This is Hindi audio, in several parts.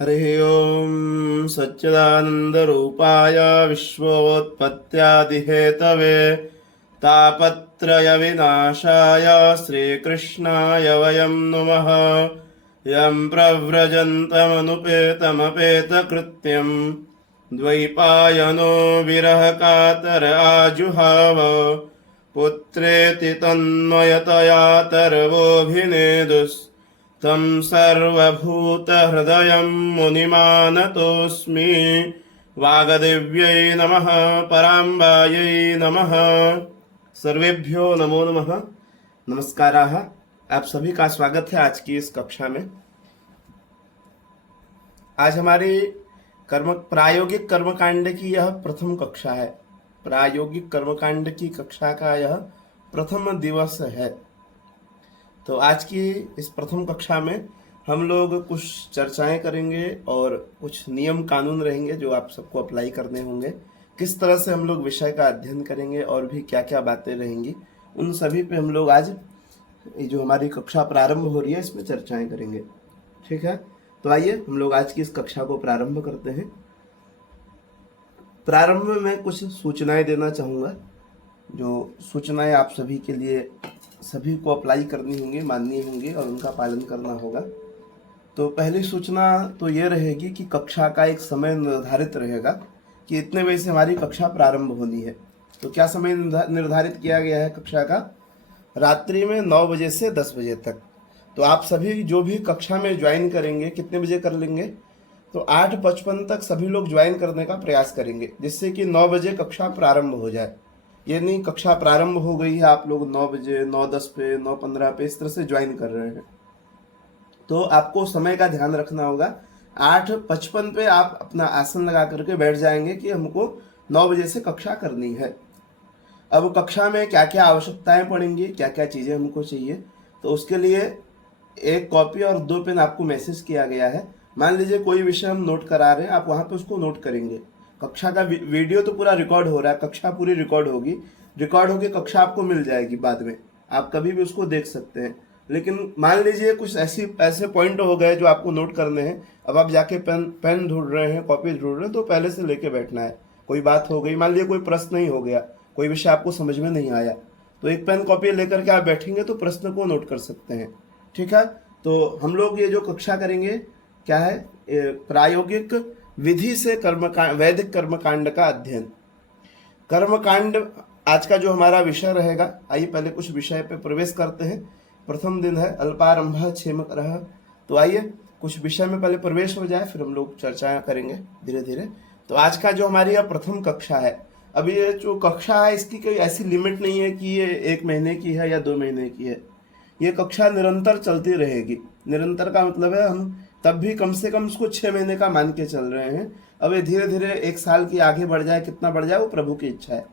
हरिः ओं सच्चिदानन्दरूपाय विश्वोत्पत्त्यादिहेतवे तापत्रयविनाशाय श्रीकृष्णाय वयं नुमः। यं प्रव्रजन्तमनुपेतमपेतकृत्यं द्वैपायनो विरहकातर आजुहाव पुत्रेति तन्मयतया तर्वोऽभिनेदुस् तं सर्वभूतहृदयं मुनिमानतोऽस्मि। वागदेव्यै नमः, पराम्बायै नमः। सर्वेभ्यो नमो नमः, नमस्काराः। आप सभी का स्वागत है आज की इस कक्षा में। आज हमारी प्रायोगिक कर्मकांड की यह प्रथम कक्षा है। प्रायोगिक कर्मकांड की कक्षा का यह प्रथम दिवस है। तो आज की इस प्रथम कक्षा में हम लोग कुछ चर्चाएं करेंगे और कुछ नियम कानून रहेंगे जो आप सबको अप्लाई करने होंगे। किस तरह से हम लोग विषय का अध्ययन करेंगे और भी क्या क्या बातें रहेंगी, उन सभी पे हम लोग आज जो हमारी कक्षा प्रारंभ हो रही है इसमें चर्चाएं करेंगे। ठीक है, तो आइए हम लोग आज की इस कक्षा को प्रारंभ करते हैं। प्रारंभ में मैं कुछ सूचनाएं देना चाहूँगा, जो सूचनाएं आप सभी के लिए सभी को अप्लाई करनी होंगी, माननी होंगी और उनका पालन करना होगा। तो पहली सूचना तो ये रहेगी कि कक्षा का एक समय निर्धारित रहेगा कि इतने बजे से हमारी कक्षा प्रारंभ होनी है। तो क्या समय निर्धारित किया गया है कक्षा का? रात्रि में 9 बजे से 10 बजे तक। तो आप सभी जो भी कक्षा में ज्वाइन करेंगे कितने बजे कर लेंगे? तो 8:55 तक सभी लोग ज्वाइन करने का प्रयास करेंगे, जिससे कि 9 बजे कक्षा प्रारंभ हो जाए। ये नहीं कक्षा प्रारंभ हो गई है, आप लोग 9 बजे 9:10 पे 9:15 पे इस तरह से ज्वाइन कर रहे हैं। तो आपको समय का ध्यान रखना होगा। 8:55 पे आप अपना आसन लगा करके बैठ जाएंगे कि हमको 9 बजे से कक्षा करनी है। अब कक्षा में क्या क्या आवश्यकताएं पड़ेंगी, क्या क्या चीज़ें हमको चाहिए, तो उसके लिए एक कॉपी और 2 पेन आपको मैसेज किया गया है। मान लीजिए कोई विषय हम नोट करा रहे हैं, आप वहाँ पे उसको नोट करेंगे। कक्षा का वीडियो तो पूरा रिकॉर्ड हो रहा है, कक्षा पूरी रिकॉर्ड होगी, रिकॉर्ड होकर कक्षा आपको मिल जाएगी बाद में, आप कभी भी उसको देख सकते हैं। लेकिन मान लीजिए कुछ ऐसे पॉइंट हो गए जो आपको नोट करने हैं, अब आप जाके पेन ढूंढ रहे हैं, कॉपी ढूंढ रहे हैं, तो पहले से लेके बैठना है। कोई बात हो गई, मान लीजिए कोई प्रश्न ही हो गया, कोई विषय आपको समझ में नहीं आया, तो एक पेन कॉपी लेकर के आप बैठेंगे तो प्रश्न को नोट कर सकते हैं। ठीक है, तो हम लोग ये जो कक्षा करेंगे क्या है, प्रायोगिक विधि से वैदिक कर्मकांड का अध्ययन। कर्मकांड आज का जो हमारा विषय रहेगा। आइए पहले कुछ विषय पे प्रवेश करते हैं। प्रथम दिन है अल्पारंभ क्षेमकरः। तो आइए कुछ विषय में पहले प्रवेश हो जाए, फिर हम लोग चर्चाएं करेंगे धीरे धीरे। तो आज का जो हमारी यह प्रथम कक्षा है, अभी ये जो कक्षा है इसकी कोई ऐसी लिमिट नहीं है कि ये 1 महीने की है या 2 महीने की है। ये कक्षा निरंतर चलती रहेगी। निरंतर का मतलब है हम तब भी कम से कम उसको 6 महीने का मान के चल रहे हैं। अब ये धीरे धीरे 1 साल की आगे बढ़ जाए, कितना बढ़ जाए वो प्रभु की इच्छा है।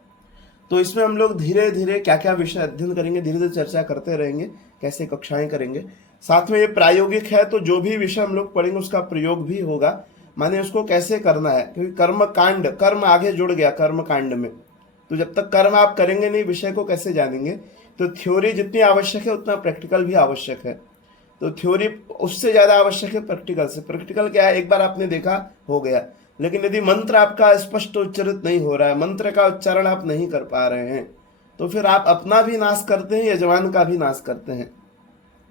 तो इसमें हम लोग धीरे धीरे क्या क्या विषय अध्ययन करेंगे, धीरे धीरे चर्चा करते रहेंगे, कैसे कक्षाएं करेंगे। साथ में ये प्रायोगिक है, तो जो भी विषय हम लोग पढ़ेंगे उसका प्रयोग भी होगा, माने उसको कैसे करना है। क्योंकि कर्म आगे जुड़ गया कर्म कांड में, तो जब तक कर्म आप करेंगे नहीं विषय को कैसे जानेंगे। तो थ्योरी जितनी आवश्यक है उतना प्रैक्टिकल भी आवश्यक है। तो थ्योरी उससे ज़्यादा आवश्यक है प्रैक्टिकल से। प्रैक्टिकल क्या है, एक बार आपने देखा हो गया, लेकिन यदि मंत्र आपका स्पष्ट उच्चारित नहीं हो रहा है, मंत्र का उच्चारण आप नहीं कर पा रहे हैं, तो फिर आप अपना भी नाश करते हैं, यजमान का भी नाश करते हैं।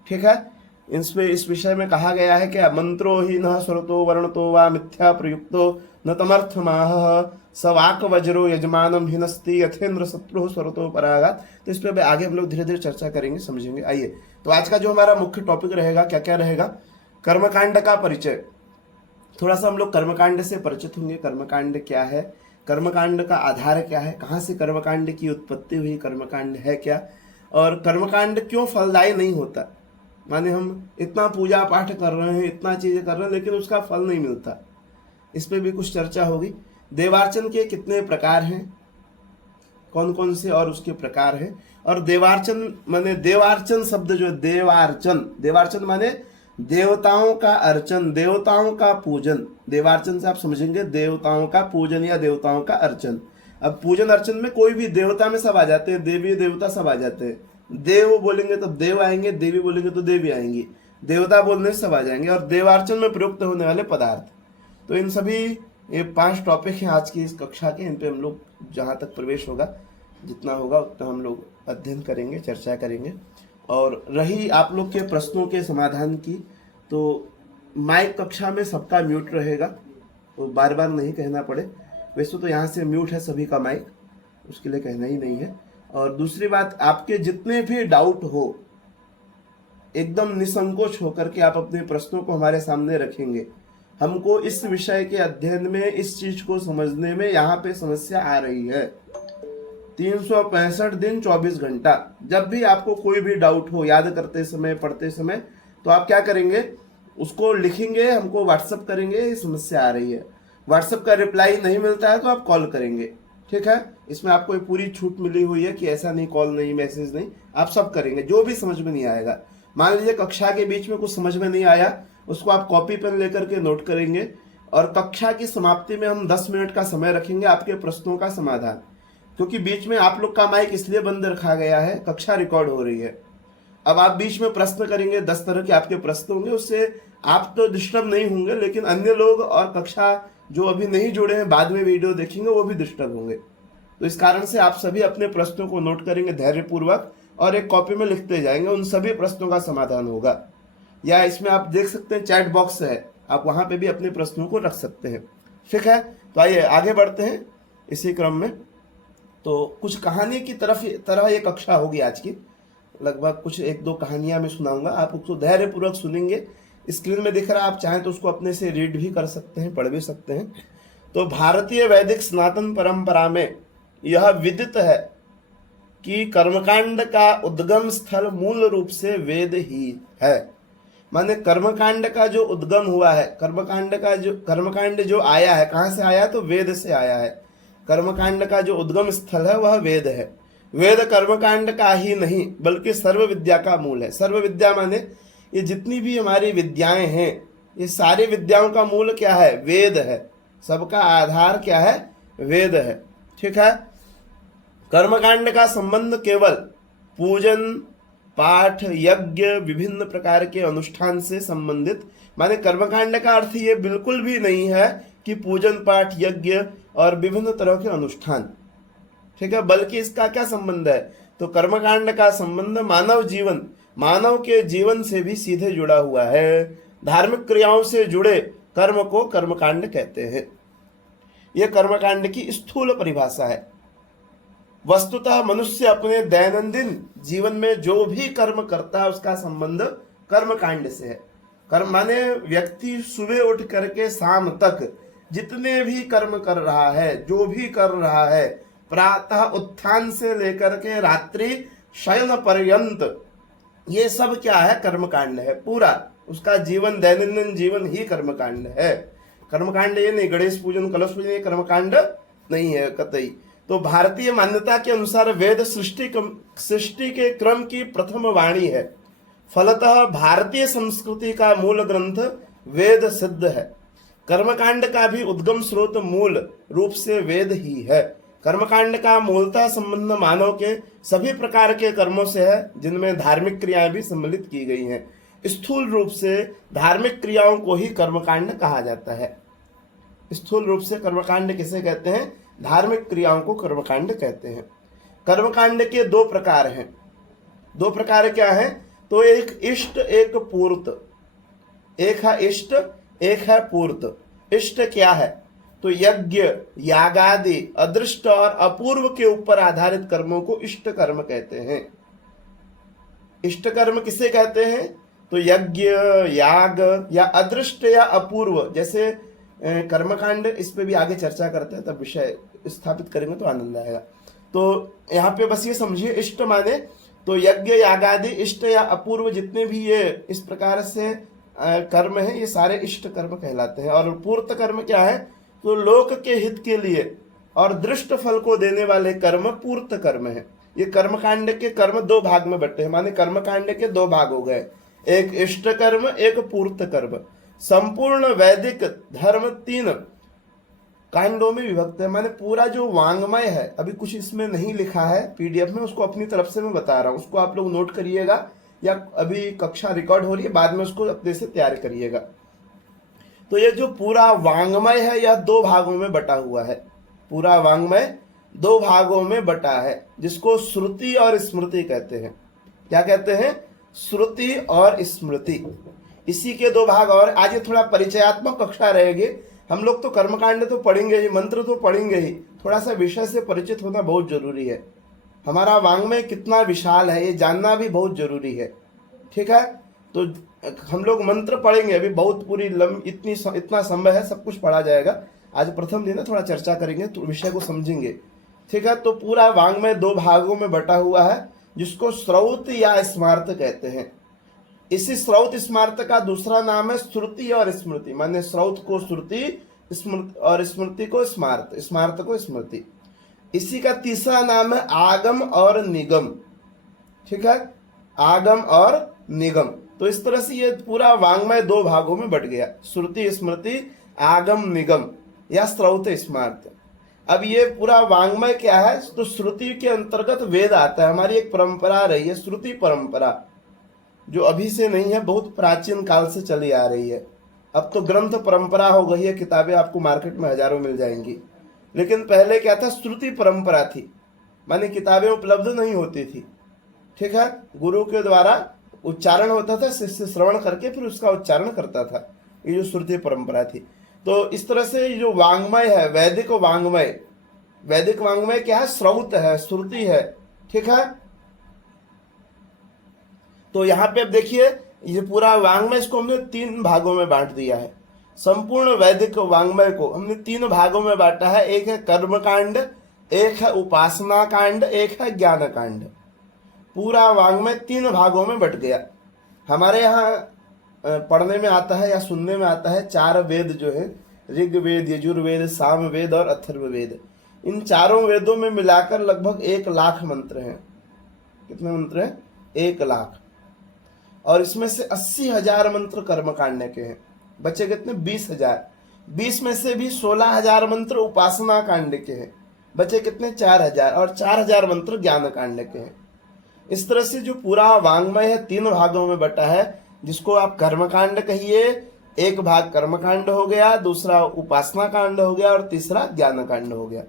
ठीक है, इसमें इस विषय में कहा गया है कि मंत्रो ही न स्वरतो वर्णतो वा मिथ्या प्रयुक्तो न तमर्थमाह स वाक वज्रो यजमानम हिनस्ति यथेन्द्र शत्रु स्वरतो परागात। तो इस पर आगे हम लोग धीरे धीरे चर्चा करेंगे, समझेंगे। आइए, तो आज का जो हमारा मुख्य टॉपिक रहेगा, क्या क्या रहेगा, कर्मकांड का परिचय। थोड़ा सा हम लोग कर्मकांड से परिचित होंगे। कर्मकांड क्या है, कर्मकांड का आधार क्या है, कहाँ से कर्मकांड की उत्पत्ति हुई, कर्मकांड है क्या, और कर्मकांड क्यों फलदायी नहीं होता। माने हम इतना पूजा पाठ कर रहे हैं, इतना चीजें कर रहे हैं, लेकिन उसका फल नहीं मिलता। इस पर भी कुछ चर्चा होगी। देवार्चन के कितने प्रकार हैं, कौन कौन से और उसके प्रकार हैं। और देवार्चन माने देवार्चन शब्द जो देवार्चन माने देवताओं का अर्चन, देवताओं का पूजन। देवार्चन से आप समझेंगे देवताओं का पूजन या देवताओं का अर्चन। अब पूजन अर्चन में कोई भी देवता में सब आ जाते हैं, देवी देवता सब आ जाते हैं। देव बोलेंगे तो देव आएंगे, देवी बोलेंगे तो देवी आएंगी। देवता बोलने से सब आ जाएंगे, और देवार्चन में प्रयुक्त होने वाले पदार्थ। तो इन सभी ये 5 टॉपिक हैं आज की इस कक्षा के। इन पे हम लोग जहाँ तक प्रवेश होगा, जितना होगा उतना हम लोग अध्ययन करेंगे, चर्चा करेंगे। और रही आप लोग के प्रश्नों के समाधान की, तो माइक कक्षा में सबका म्यूट रहेगा, तो बार बार नहीं कहना पड़े। वैसे तो यहाँ से म्यूट है सभी का माइक, उसके लिए कहना ही नहीं है। और दूसरी बात, आपके जितने भी डाउट हो, एकदम निसंकोच होकर के आप अपने प्रश्नों को हमारे सामने रखेंगे। हमको इस विषय के अध्ययन में, इस चीज को समझने में यहाँ पे समस्या आ रही है। 365 दिन 24 घंटा, जब भी आपको कोई भी डाउट हो, याद करते समय, पढ़ते समय, तो आप क्या करेंगे, उसको लिखेंगे, हमको व्हाट्सअप करेंगे, ये समस्या आ रही है। व्हाट्सअप का रिप्लाई नहीं मिलता है तो आप कॉल करेंगे, ठीक है। इसमें आपको एक पूरी छूट मिली हुई है कि ऐसा नहीं, कॉल नहीं, मैसेज नहीं, आप सब करेंगे जो भी समझ में नहीं आएगा। मान लीजिए कक्षा के बीच में कुछ समझ में नहीं आया, उसको आप कॉपी पेन लेकर के नोट करेंगे, और कक्षा की समाप्ति में हम 10 मिनट का समय रखेंगे आपके प्रश्नों का समाधान। क्योंकि बीच में आप लोग का माइक इसलिए बंद रखा गया है, कक्षा रिकॉर्ड हो रही है। अब आप बीच में प्रश्न करेंगे, 10 तरह के आपके प्रश्न होंगे, उससे आप तो डिस्टर्ब नहीं होंगे, लेकिन अन्य लोग और कक्षा जो अभी नहीं जुड़े हैं, बाद में वीडियो देखेंगे, वो भी डिस्टर्ब होंगे। तो इस कारण से आप सभी अपने प्रश्नों को नोट करेंगे धैर्यपूर्वक, और एक कॉपी में लिखते जाएंगे, उन सभी प्रश्नों का समाधान होगा। या इसमें आप देख सकते हैं चैट बॉक्स है, आप वहां पे भी अपने प्रश्नों को रख सकते हैं, ठीक है। तो आइए आगे बढ़ते हैं इसी क्रम में। तो कुछ कहानी की तरह ये कक्षा होगी आज की, लगभग कुछ 1-2 कहानियां मैं सुनाऊंगा, आप उसको धैर्यपूर्वक सुनेंगे। स्क्रीन में दिख रहा है, आप चाहें तो उसको अपने से रीड भी कर सकते हैं, पढ़ भी सकते हैं। तो भारतीय वैदिक सनातन परंपरा में यह विदित है कि कर्मकांड का उद्गम स्थल मूल रूप से वेद ही है। माने कर्मकांड का जो उद्गम हुआ है, कर्मकांड जो आया है, कहाँ से आया है, तो वेद से आया है। कर्मकांड का जो उद्गम स्थल है वह वेद है। वेद कर्मकांड का ही नहीं बल्कि सर्व विद्या का मूल है। सर्व विद्या माने ये जितनी भी हमारी विद्याएं हैं, ये सारी विद्याओं का मूल क्या है, वेद है। सबका आधार क्या है, वेद है, ठीक है। कर्मकांड का संबंध केवल पूजन, पाठ, यज्ञ, विभिन्न प्रकार के अनुष्ठान से संबंधित, माने कर्मकांड का अर्थ ये बिल्कुल भी नहीं है कि पूजन, पाठ, यज्ञ और विभिन्न तरह के अनुष्ठान, ठीक है, बल्कि इसका क्या संबंध है, तो कर्मकांड का संबंध मानव जीवन, मानव के जीवन से भी सीधे जुड़ा हुआ है। धार्मिक क्रियाओं से जुड़े कर्म को कर्मकांड कहते हैं। यह कर्मकांड की स्थूल परिभाषा है। वस्तुतः मनुष्य अपने दैनंदिन जीवन में जो भी कर्म करता है उसका संबंध कर्मकांड से है। कर्म माने व्यक्ति सुबह उठ करके शाम तक जितने भी कर्म कर रहा है, जो भी कर रहा है, प्रातः उत्थान से लेकर के रात्रि शयन पर्यंत, ये सब क्या है, कर्मकांड है। पूरा उसका जीवन, दैनंदिन जीवन ही कर्मकांड है। कर्मकांड ये नहीं गणेश पूजन, कलश पूजन, ये कर्मकांड नहीं है कतई। तो भारतीय मान्यता के अनुसार वेद सृष्टि के क्रम की प्रथम वाणी है। फलतः भारतीय संस्कृति का मूल ग्रंथ वेद सिद्ध है। कर्मकांड का भी उद्गम स्रोत मूल रूप से वेद ही है। कर्मकांड का मूलतः संबंध मानव के सभी प्रकार के कर्मों से है, जिनमें धार्मिक क्रियाएं भी सम्मिलित की गई हैं। स्थूल रूप से धार्मिक क्रियाओं को ही कर्मकांड कहा जाता है। स्थूल रूप से कर्मकांड किसे कहते हैं, धार्मिक क्रियाओं को कर्मकांड कहते हैं। कर्मकांड के 2 प्रकार हैं। 2 प्रकार क्या है, तो एक इष्ट, एक पूर्त। एक है इष्ट, एक है पूर्त। इष्ट क्या है, तो यज्ञ, यागादि, अदृष्ट और अपूर्व के ऊपर आधारित कर्मों को इष्ट कर्म कहते हैं। इष्ट कर्म किसे कहते हैं, तो यज्ञ, याग या अदृष्ट या अपूर्व, जैसे कर्मकांड, इस पे भी आगे चर्चा करते हैं, तब विषय स्थापित करेंगे तो आनंद आएगा। तो यहाँ पे बस ये समझिए, इष्ट माने तो यज्ञ, यागादि, इष्ट या अपूर्व जितने भी ये इस प्रकार से कर्म है, ये सारे इष्ट कर्म कहलाते हैं। और पूर्त कर्म क्या है, तो लोक के हित के लिए और दृष्ट फल को देने वाले कर्म पूर्त कर्म है। ये कर्मकांड के कर्म 2 भाग में बटे हैं, माने कर्मकांड के 2 भाग हो गए, एक इष्ट कर्म, एक पूर्त कर्म। संपूर्ण वैदिक धर्म 3 कांडों में विभक्त है। माने पूरा जो वांग्मय है, अभी कुछ इसमें नहीं लिखा है पीडीएफ में, उसको अपनी तरफ से मैं बता रहा हूं, उसको आप लोग नोट करिएगा। या अभी कक्षा रिकॉर्ड हो रही है, बाद में उसको अपने से तैयार करिएगा। तो ये जो पूरा वांग्मय है यह दो भागों में बटा हुआ है। पूरा वांग्मय दो भागों में बटा है, जिसको श्रुति और स्मृति कहते हैं। क्या कहते हैं? श्रुति और स्मृति। इसी के दो भाग। और आज ये थोड़ा परिचयात्मक कक्षा रहेगी। हम लोग तो कर्मकांड तो पढ़ेंगे ही, मंत्र तो पढ़ेंगे ही, थोड़ा सा विषय से परिचित होना बहुत जरूरी है। हमारा वांग्मय कितना विशाल है ये जानना भी बहुत जरूरी है। ठीक है, तो हम लोग मंत्र पढ़ेंगे, अभी बहुत पूरी इतना समय है, सब कुछ पढ़ा जाएगा। आज प्रथम दिन है, थोड़ा चर्चा करेंगे तो विषय को समझेंगे। ठीक है, तो पूरा वांग्मय दो भागों में बटा हुआ है, जिसको श्रौत या स्मार्त कहते हैं। इसी श्रौत स्मार्त का दूसरा नाम है श्रुति और स्मृति। माने श्रौत को श्रुति, स्मृति और स्मृति को स्मार्त, स्मार्त को स्मृति। इसी का तीसरा नाम है आगम और निगम। ठीक है, आगम और निगम। तो इस तरह से ये पूरा वांग्मय दो भागों में बट गया, श्रुति स्मृति, आगम निगम या श्रौत स्मार्त। अब ये पूरा वांग्मय क्या है? तो श्रुति के अंतर्गत वेद आता है। हमारी एक परंपरा रही है श्रुति परंपरा, जो अभी से नहीं है, बहुत प्राचीन काल से चली आ रही है। अब तो ग्रंथ परंपरा हो गई है, किताबें आपको मार्केट में हजारों मिल जाएंगी। लेकिन पहले क्या था? श्रुति परंपरा थी, माने किताबें उपलब्ध नहीं होती थी। ठीक है, गुरु के द्वारा उच्चारण होता था, शिष्य श्रवण करके फिर उसका उच्चारण करता था। ये जो श्रुति परंपरा थी। तो इस तरह से जो वांग्मय है, वैदिक वांग्मय, वैदिक वांग्मय क्या है? श्रौत है, श्रुति है। ठीक है, तो यहाँ पे अब देखिए, ये पूरा वांग्मय इसको हमने तीन भागों में बांट दिया है। संपूर्ण वैदिक वांग्मय को हमने तीन भागों में बांटा है। एक है कर्मकांड, एक है उपासना कांड, एक है ज्ञान कांड। पूरा वांग्मय तीन भागों में बट गया। हमारे यहाँ पढ़ने में आता है या सुनने में आता है, चार वेद जो है, ऋग्वेद, यजुर्वेद, सामवेद और अथर्ववेद, इन चारों वेदों में मिलाकर लगभग 1,00,000 मंत्र हैं। कितने मंत्र हैं? 1,00,000। और इसमें से 80,000 मंत्र कर्मकांड के हैं। बचे कितने? 20,000। 20 में से भी 16,000 मंत्र उपासना कांड के हैं। बचे कितने? 4,000। और 4,000 मंत्र ज्ञान कांड के हैं। इस तरह से जो पूरा वांग्मय है तीन भागों में बटा है, जिसको आप कर्मकांड कहिए। एक भाग कर्मकांड हो गया, दूसरा उपासना कांड हो गया और तीसरा ज्ञान कांड हो गया।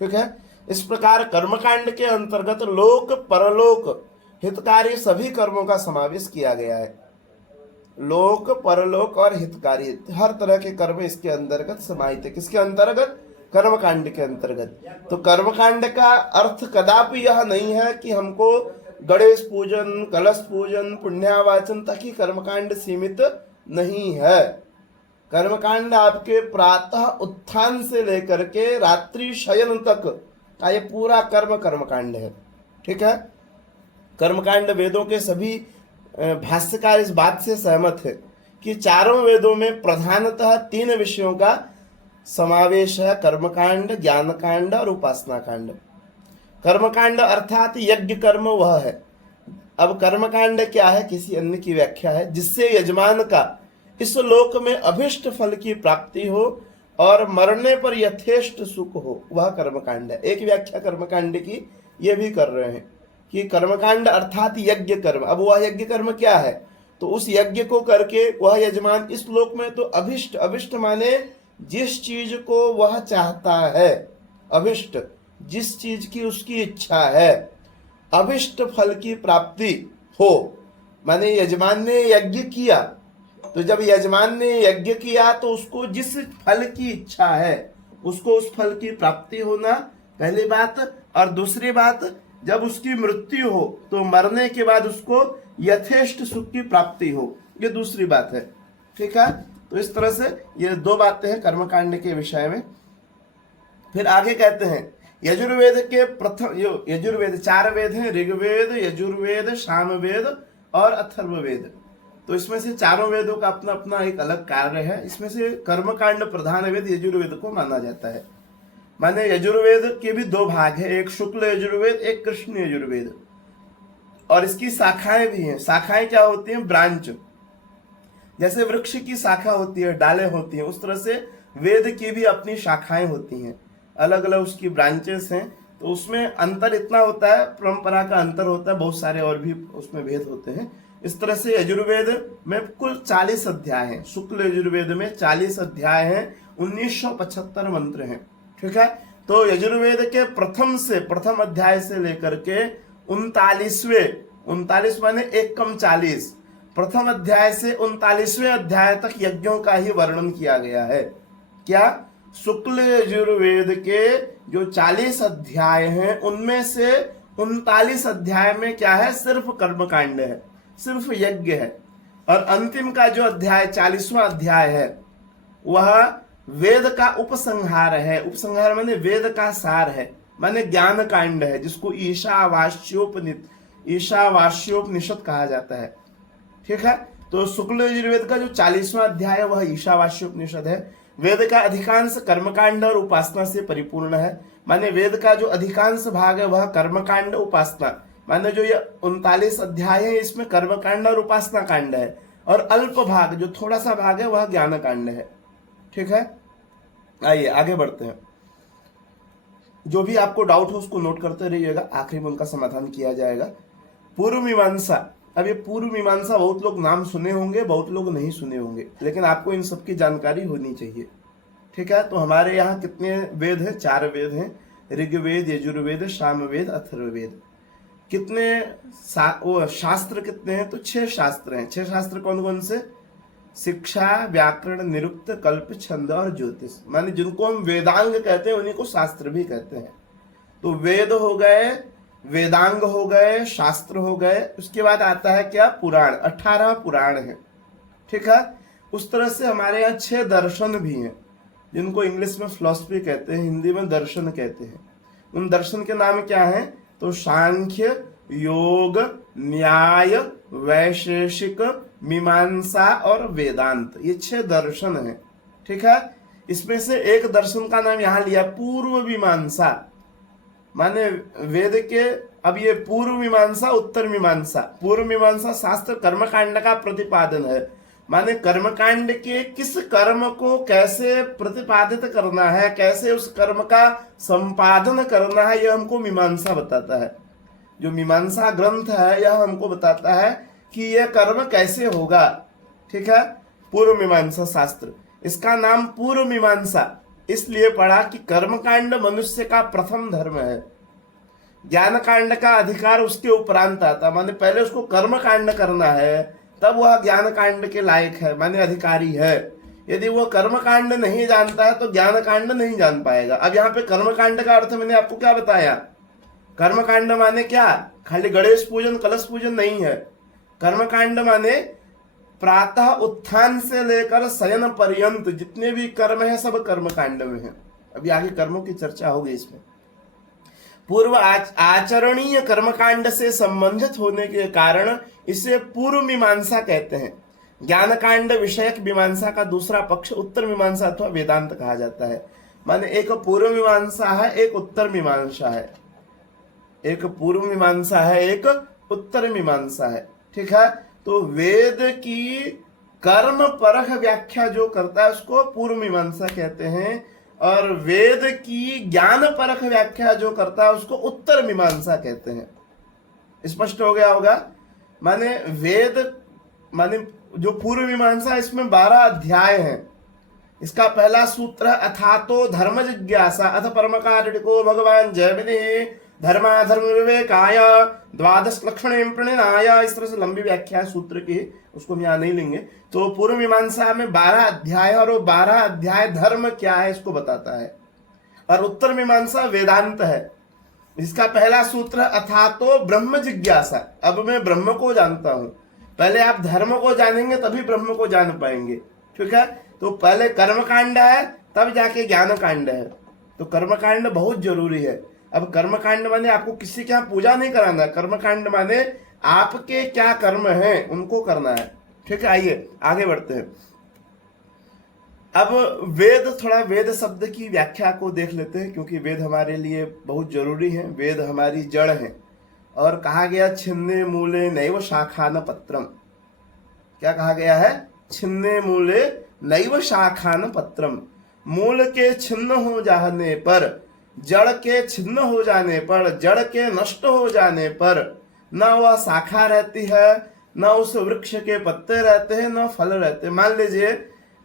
ठीक है, इस प्रकार कर्मकांड के अंतर्गत लोक परलोक हितकारी सभी कर्मों का समावेश किया गया है। लोक परलोक और हितकारी हर तरह के कर्म इसके अंतर्गत समाहित है। किसके अंतर्गत? कर्मकांड के अंतर्गत। तो कर्मकांड का अर्थ कदापि यह नहीं है कि हमको गणेश पूजन, कलश पूजन, पुण्यावाचन तक ही कर्मकांड सीमित नहीं है। कर्मकांड आपके प्रातः उत्थान से लेकर के रात्रि शयन तक का ये पूरा कर्मकांड है। ठीक है, कर्मकांड वेदों के सभी भाष्यकार इस बात से सहमत है कि चारों वेदों में प्रधानतः तीन विषयों का समावेश है, कर्मकांड, ज्ञान कांड और उपासना कांड। कर्मकांड अर्थात यज्ञ कर्म वह है। अब कर्मकांड क्या है? किसी अन्य की व्याख्या है, जिससे यजमान का इस लोक में अभिष्ट फल की प्राप्ति हो और मरने पर यथेष्ट सुख हो, वह कर्मकांड है। एक व्याख्या कर्मकांड की ये भी कर रहे हैं कि कर्मकांड अर्थात यज्ञ कर्म। अब वह यज्ञ कर्म क्या है? तो उस यज्ञ को करके वह यजमान इस लोक में तो अभिष्ट, अभिष्ट माने जिस चीज को वह चाहता है, अभिष्ट जिस चीज की उसकी इच्छा है, अभिष्ट फल की प्राप्ति हो। माने यजमान ने यज्ञ किया, तो जब यजमान ने यज्ञ किया तो उसको जिस फल की इच्छा है उसको उस फल की प्राप्ति होना, पहली बात। और दूसरी बात, जब उसकी मृत्यु हो तो मरने के बाद उसको यथेष्ट सुख की प्राप्ति हो, ये दूसरी बात है। ठीक है, तो इस तरह से ये दो बातें हैं कर्मकांड के विषय में। फिर आगे कहते हैं यजुर्वेद के प्रथम, यजुर्वेद चार वेद हैं, ऋग्वेद, यजुर्वेद, सामवेद और अथर्ववेद। तो इसमें से चारों वेदों का अपना अपना एक अलग कार्य है। इसमें से कर्मकांड प्रधान वेद यजुर्वेद को माना जाता है। माने यजुर्वेद के भी दो भाग है, एक शुक्ल यजुर्वेद, एक कृष्ण यजुर्वेद। और इसकी शाखाएं भी हैं। शाखाएं क्या होती हैं? ब्रांच। जैसे वृक्ष की शाखा होती है, डालें होती हैं, उस तरह से वेद की भी अपनी शाखाएं होती हैं, अलग अलग उसकी ब्रांचेस हैं। तो उसमें अंतर इतना होता है, परंपरा का अंतर होता है, बहुत सारे और भी उसमें भेद होते हैं। इस तरह से यजुर्वेद में कुल 40 अध्याय हैं। शुक्ल यजुर्वेद में 40 अध्याय हैं, 1975 मंत्र हैं। ठीक है, तो यजुर्वेद के प्रथम अध्याय से लेकर के 39 माने 1 कम 40, प्रथम अध्याय से 39वें अध्याय तक यज्ञों का ही वर्णन किया गया है। क्या? शुक्ल यजुर्वेद के जो 40 अध्याय हैं उनमें से 39 अध्याय में क्या है? सिर्फ कर्मकांड है, सिर्फ यज्ञ है। और अंतिम का जो अध्याय 40वां अध्याय है वह वेद का उपसंहार है। उपसंहार माने वेद का सार है, माने ज्ञान कांड है, जिसको ईशावास्योपनिषद कहा जाता है। ठीक है, तो शुक्ल यजुर्वेद का जो 40वां अध्याय है वह ईशावास्योपनिषद है। वेद का अधिकांश कर्मकांड और उपासना से परिपूर्ण है, माने वेद का जो अधिकांश भाग है वह कर्मकांड उपासना, माने जो ये 39 अध्याय है इसमें कर्मकांड और उपासना कांड है, और अल्प भाग जो थोड़ा सा भाग है वह ज्ञान कांड है। ठीक है, आइए आगे बढ़ते हैं। जो भी आपको डाउट हो उसको नोट करते रहिएगा, आखिरी में उनका समाधान किया जाएगा। पूर्व मीमांसा। अब ये पूर्व मीमांसा बहुत लोग नाम सुने होंगे, बहुत लोग नहीं सुने होंगे, लेकिन आपको इन सब की जानकारी होनी चाहिए। ठीक है, तो हमारे यहाँ कितने वेद हैं? 4 वेद हैं, ऋग्वेद, यजुर्वेद, सामवेद, अथर्ववेद। कितने शास्त्र कितने हैं? तो 6 शास्त्र हैं। 6 शास्त्र कौन कौन से? शिक्षा, व्याकरण, निरुक्त, कल्प, छंद और ज्योतिष, माने जिनको हम वेदांग कहते हैं उन्हीं को शास्त्र भी कहते हैं। तो वेद हो गए, वेदांग हो गए, शास्त्र हो गए। उसके बाद आता है क्या? पुराण। 18 पुराण है। ठीक है, उस तरह से हमारे यहाँ 6 दर्शन भी हैं, जिनको इंग्लिश में फिलॉसफी कहते हैं, हिंदी में दर्शन कहते हैं। उन दर्शन के नाम क्या हैं? तो सांख्य, योग, न्याय, वैशेषिक, मीमांसा और वेदांत, ये 6 दर्शन हैं। ठीक है, इसमें से एक दर्शन का नाम यहां लिया पूर्व मीमांसा, माने वेद के। अब ये पूर्व मीमांसा, उत्तर मीमांसा। पूर्व मीमांसा शास्त्र कर्मकांड का प्रतिपादन है, माने कर्मकांड के किस कर्म को कैसे प्रतिपादित करना है, कैसे उस कर्म का संपादन करना है, यह हमको मीमांसा बताता है। जो मीमांसा ग्रंथ है यह हमको बताता है कि यह कर्म कैसे होगा। ठीक है, पूर्व मीमांसा शास्त्र। इसका नाम पूर्व मीमांसा इसलिए पड़ा कि कर्मकांड मनुष्य का प्रथम धर्म है, ज्ञान कांड का अधिकार उसके उपरांत आता, माने पहले उसको कर्म कांड करना है तब वह ज्ञान कांड के लायक है, माने अधिकारी है। यदि वो कर्म कांड नहीं जानता है तो ज्ञान कांड नहीं जान पाएगा। अब यहाँ पे कर्म कांड का अर्थ मैंने आपको क्या बताया? कर्म कांड माने क्या? खाली गणेश पूजन, कलश पूजन नहीं है। कर्म कांड माने प्रातः उत्थान से लेकर शयन पर्यंत जितने भी कर्म है सब कर्म कांड में है। अभी आगे कर्मों की चर्चा होगी इसमें। पूर्व आचरणीय कर्मकांड से संबंधित होने के कारण इसे पूर्व मीमांसा कहते हैं। ज्ञान कांड विषयक मीमांसा का दूसरा पक्ष उत्तर मीमांसा अथवा वेदांत कहा जाता है। माने एक पूर्व मीमांसा है, एक उत्तर मीमांसा है। एक पूर्व मीमांसा है, एक उत्तर मीमांसा है। ठीक है, तो वेद की कर्म परख व्याख्या जो करता है उसको पूर्व मीमांसा कहते हैं, और वेद की ज्ञान परख व्याख्या जो करता है उसको उत्तर मीमांसा कहते हैं। स्पष्ट हो गया होगा? माने वेद माने जो पूर्व मीमांसा, इसमें 12 अध्याय हैं। इसका पहला सूत्र है अथातो धर्म जिज्ञासा अथ परमकारिको भगवान जय धर्माधर्म विवेकाय द्वादश लक्षण प्रणिनाय। इस तरह से लंबी व्याख्या है सूत्र की, उसको हम यहाँ नहीं लेंगे। तो पूर्व मीमांसा में 12 अध्याय और वो 12 अध्याय धर्म क्या है इसको बताता है, और उत्तर मीमांसा वेदांत है। इसका पहला सूत्र अथातो ब्रह्म जिज्ञासा, अब मैं ब्रह्म को जानता हूं। पहले आप धर्म को जानेंगे तभी ब्रह्म को जान पाएंगे। ठीक है, तो पहले कर्म कांड है तब जाके ज्ञान कांड है। तो कर्म कांड बहुत जरूरी है। अब कर्म कांड माने आपको किसी के यहाँ पूजा नहीं कराना, कर्म कांड माने आपके क्या कर्म हैं उनको करना है। ठीक है, आइए आगे बढ़ते हैं। अब वेद, थोड़ा वेद शब्द की व्याख्या को देख लेते हैं, क्योंकि वेद हमारे लिए बहुत जरूरी है। वेद हमारी जड़ है, और कहा गया छिन्ने मूले नैव शाखा न पत्रम। क्या कहा गया है? छिन्ने मूले नैव शाखा न पत्रम। मूल के छिन्न हो जाने पर जड़ के छिन्न हो जाने पर, जड़ के नष्ट हो जाने पर न वह शाखा रहती है, न उस वृक्ष के पत्ते रहते हैं, न फल रहते। मान लीजिए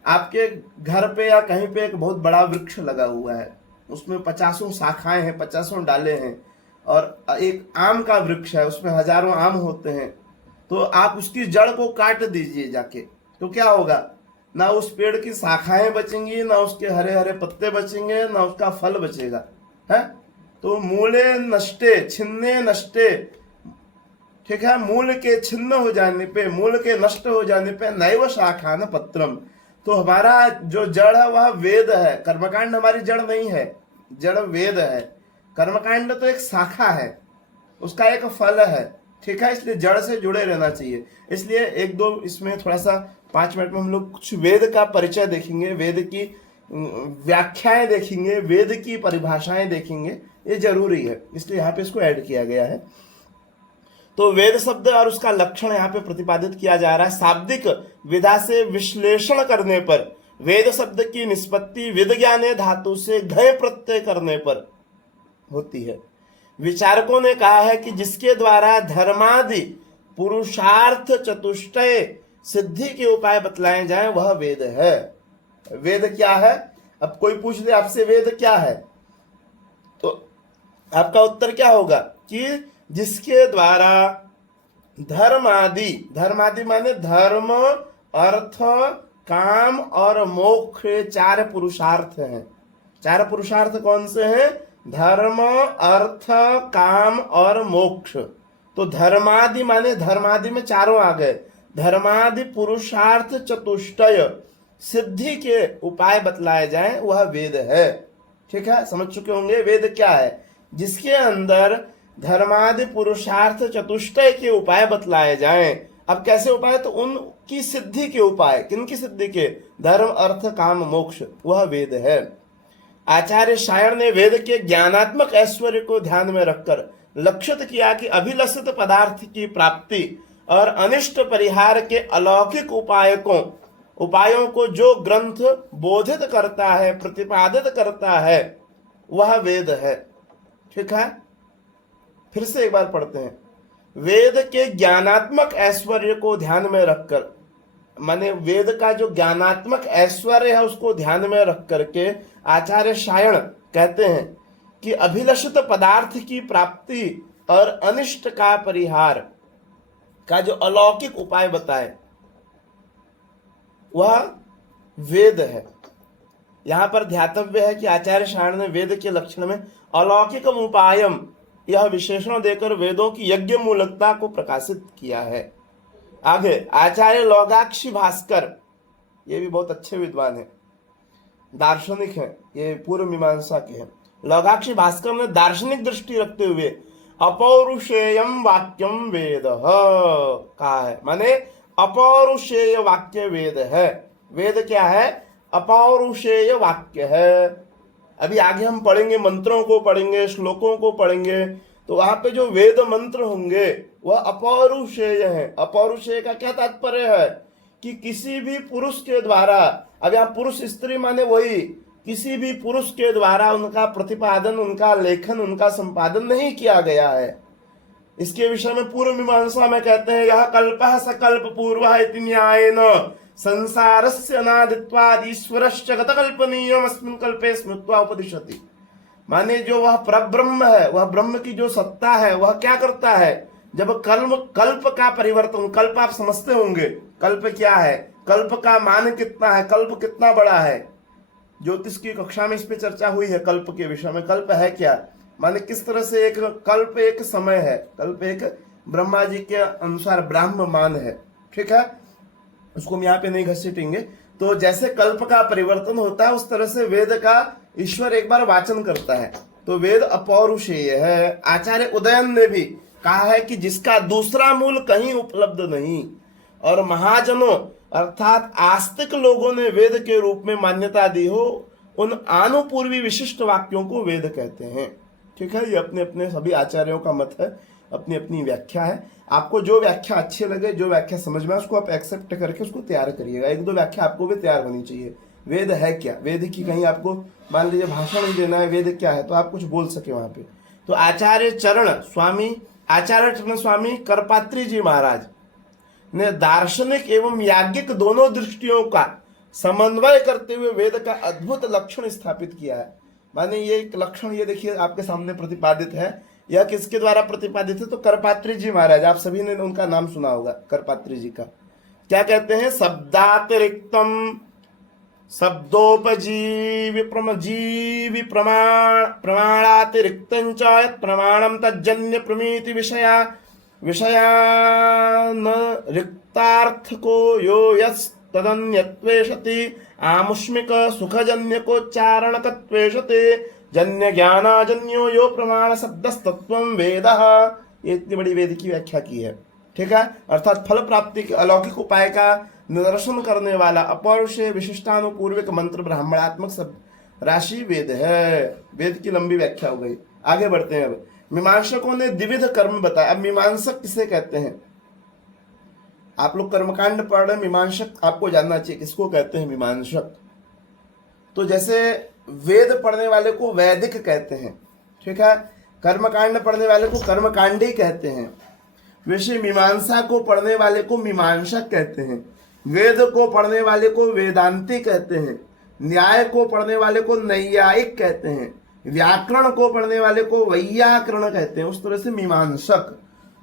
आपके घर पे या कहीं पे एक बहुत बड़ा वृक्ष लगा हुआ है, उसमें 50 शाखाएं हैं, 50 डाले हैं, और एक आम का वृक्ष है, उसमें हजारों आम होते हैं। तो आप उसकी जड़ को काट दीजिए जाके, तो क्या होगा? ना उस पेड़ की शाखाएं बचेंगी, ना उसके हरे हरे पत्ते बचेंगे, ना उसका फल बचेगा, है। तो मूले नष्टे छिन्ने नष्टे, ठीक है, मूल के छिन्न हो जाने पे, मूल के नष्ट हो जाने पे नैव शाखा न पत्रम। तो हमारा जो जड़ है वह वेद है, कर्मकांड हमारी जड़ नहीं है, जड़ वेद है। कर्मकांड तो एक शाखा है, उसका एक फल है, ठीक है। इसलिए जड़ से जुड़े रहना चाहिए। इसलिए एक दो इसमें थोड़ा सा 5 मिनट में हम लोग कुछ वेद का परिचय देखेंगे, वेद की व्याख्याएं देखेंगे, वेद की परिभाषाएं देखेंगे, ये जरूरी है, इसलिए यहाँ पे इसको ऐड किया गया है। तो वेद शब्द और उसका लक्षण यहाँ पे प्रतिपादित किया जा रहा है। शाब्दिक विधा से विश्लेषण करने पर वेद शब्द की निष्पत्ति विद्ज्ञाने धातु से घय प्रत्यय करने पर होती है। विचारकों ने कहा है कि जिसके द्वारा धर्मादि पुरुषार्थ चतुष्टय सिद्धि के उपाय बतलाए जाएं वह वेद है। वेद क्या है? अब कोई पूछ दे आपसे वेद क्या है, तो आपका उत्तर क्या होगा कि जिसके द्वारा धर्मादि, धर्मादि माने धर्म, अर्थ, काम और मोक्ष, 4 पुरुषार्थ हैं। 4 पुरुषार्थ कौन से हैं? धर्म, अर्थ, काम और मोक्ष। तो धर्मादि माने धर्मादि में चारों आ गए। धर्मादि पुरुषार्थ चतुष्टय सिद्धि के उपाय बतलाए जाएं वह वेद है। ठीक है, समझ चुके होंगे वेद क्या है? जिसके अंदर धर्मादि पुरुषार्थ चतुष्टय के उपाय बतलाए जाएं। अब कैसे उपाय? तो उनकी सिद्धि के उपाय। किनकी सिद्धि के? धर्म, अर्थ, काम, मोक्ष, वह वेद है। आचार्य शायर ने वेद के ज्ञानात्मक ऐश्वर्य को ध्यान में रखकर लक्षित किया कि अभिलषित पदार्थ की प्राप्ति और अनिष्ट परिहार के अलौकिक उपायों को जो ग्रंथ बोधित करता है, प्रतिपादित करता है, वह वेद है। ठीक है, फिर से एक बार पढ़ते हैं। वेद के ज्ञानात्मक ऐश्वर्य को ध्यान में रखकर, माने वेद का जो ज्ञानात्मक ऐश्वर्य है उसको ध्यान में रख करके आचार्य शायण कहते हैं कि अभिलषित पदार्थ की प्राप्ति और अनिष्ट का परिहार का जो अलौकिक उपाय बताए वह वेद है। यहां पर ध्यातव्य है कि आचार्य शायण ने वेद के लक्षण में अलौकिकम उपायम यह विशेषण देकर वेदों की यज्ञ मूलकता को प्रकाशित किया है। आगे आचार्य लौगाक्षी भास्कर, ये भी बहुत अच्छे विद्वान हैं, दार्शनिक हैं, ये पूर्व मीमांसा के हैं। लौगाक्षी भास्कर ने दार्शनिक दृष्टि रखते हुए अपौरुषेयम वाक्यम वेद कहा है। माने अपौरुषेय वाक्य वेद है। वेद क्या है? अपौरुषेय वाक्य है। अभी आगे हम पढ़ेंगे, मंत्रों को पढ़ेंगे, श्लोकों को पढ़ेंगे, तो वहां पे जो वेद मंत्र होंगे वह अपौरुषेय है। अपौरुषेय का क्या तात्पर्य है? कि किसी भी पुरुष के द्वारा, अब यहाँ पुरुष स्त्री माने वही, किसी भी पुरुष के द्वारा उनका प्रतिपादन, उनका लेखन, उनका संपादन नहीं किया गया है। इसके विषय में पूर्व मीमांसा में कहते हैं यह कल्पः सकल्प पूर्वः इति न्यायेन संसारस्य अनादित्वाद् ईश्वरश्च गतकल्पनीयम् अस्मिन् कल्पे स्मृत्वा उपदिशति। माने जो वह परब्रह्म है, वह ब्रह्म की जो सत्ता है, वह क्या करता है? जब कल्प का परिवर्तन, कल्प आप समझते होंगे, कल्प क्या है, कल्प का मान कितना है, कल्प कितना बड़ा है। ज्योतिष की कक्षा में इस पे चर्चा हुई है कल्प के विषय में। कल्प है क्या? माने किस तरह से एक कल्प एक समय है, कल्प एक ब्रह्मा जी के अनुसार ब्राह्म मान है। ठीक है, उसको हम यहाँ पे नहीं घसीटेंगे। तो जैसे कल्प का परिवर्तन होता है उस तरह से वेद का ईश्वर एक बार वाचन करता है। तो वेद अपौरुषेय है। आचार्य उदयन ने भी कहा है कि जिसका दूसरा मूल कहीं उपलब्ध नहीं, और महाजनों अर्थात आस्तिक लोगों ने वेद के रूप में मान्यता दी हो, उन आनुपूर्वी विशिष्ट वाक्यों को वेद कहते हैं। ठीक है, ये अपने अपने सभी आचार्यों का मत है, अपनी अपनी व्याख्या है। आपको जो व्याख्या अच्छी लगे, जो व्याख्या समझ में, उसको आप एक्सेप्ट करके उसको तैयार करिएगा। 1-2 व्याख्या आपको भी तैयार होनी चाहिए, वेद है क्या, वेद की कहीं आपको मान लीजिए भाषण ही देना है, वेद क्या है, तो आप कुछ बोल सके वहां पे। तो आचार्य चरण स्वामी करपात्री जी महाराज ने दार्शनिक एवं याज्ञिक दोनों दृष्टियों का समन्वय करते हुए वेद का अद्भुत लक्षण स्थापित किया है। माने ये एक लक्षण, ये देखिए आपके सामने प्रतिपादित है। यह किसके द्वारा प्रतिपादित है? तो करपात्री जी महाराज, आप सभी ने उनका नाम सुना होगा, करपात्री जी का। क्या कहते हैं? शब्दातिरिक्तम शब्दोपजीवि प्रमजीवि प्रमाणातिरिक्तं च यत् प्रमाणं तज्जन्य प्रमीति विषयान रिक्तार्थको यो यस्तदन्यत्वेषति आमुष्मिक सुखजन्यकोच्चारणकत्वेषते जन्य ज्ञानाजन्यो यो प्रमाण शब्दस्तत्वं वेदः। ये इतनी बड़ी वेद की व्याख्या की है, ठीक है। अर्थात फल प्राप्ति के अलौकिक उपाय का निदर्शन करने वाला अपौरुषेय विशिष्टानुपूर्वक मंत्र ब्राह्मणात्मक सब राशि वेद है। वेद की लंबी व्याख्या हो गई, आगे बढ़ते हैं। अब मीमांसकों ने द्विविध कर्म बताया। अब मीमांसक किसे कहते हैं? आप लोग कर्मकांड पढ़ रहे, मीमांसक आपको जानना चाहिए किसको कहते हैं मीमांसक। तो जैसे वेद पढ़ने वाले को वैदिक कहते हैं, ठीक है, कर्मकांड पढ़ने वाले को कर्मकांडी कहते हैं, वैसे मीमांसा को पढ़ने वाले को मीमांसक कहते हैं, वेद को पढ़ने वाले को वेदांती कहते हैं, न्याय को पढ़ने वाले को नैयायिक कहते हैं, व्याकरण को पढ़ने वाले को वैयाकरण कहते हैं। उस तरह से मीमांसक।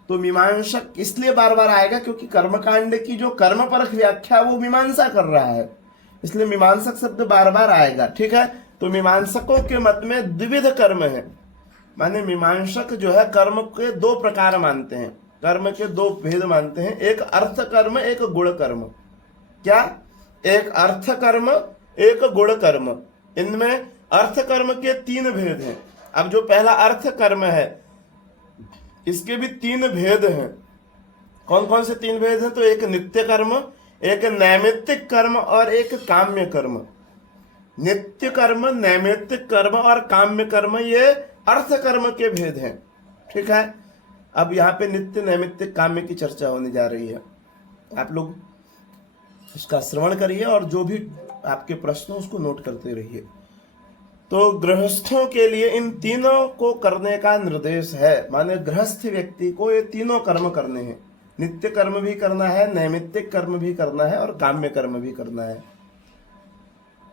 तो मीमांसक इसलिए बार बार आएगा क्योंकि कर्मकांड की जो कर्मपरक व्याख्या वो मीमांसा कर रहा है, इसलिए मीमांसक शब्द बार बार आएगा, ठीक है। तो मीमांसकों के मत में द्विविध कर्म है, माने मीमांसक जो है कर्म के दो प्रकार मानते हैं, कर्म के दो भेद मानते हैं, एक अर्थ कर्म, एक गुण कर्म। क्या? एक अर्थ कर्म, एक गुण कर्म। इनमें अर्थ कर्म के तीन भेद हैं। अब जो पहला अर्थ कर्म है इसके भी तीन भेद हैं। कौन कौन से तीन भेद हैं? तो एक नित्य कर्म, एक नैमित्तिक कर्म और एक काम्य कर्म। नित्य कर्म, नैमित्तिक कर्म और काम्य कर्म, ये अर्थ कर्म के भेद हैं, ठीक है। अब यहाँ पे नित्य, नैमित्तिक, काम्य की चर्चा होने जा रही है। आप लोग उसका श्रवण करिए और जो भी आपके प्रश्न हो उसको नोट करते रहिए। तो गृहस्थों के लिए इन तीनों को करने का निर्देश है, माने गृहस्थ व्यक्ति को ये तीनों कर्म करने हैं। नित्य कर्म भी करना है, नैमित्तिक कर्म भी करना है और काम्य कर्म भी करना है।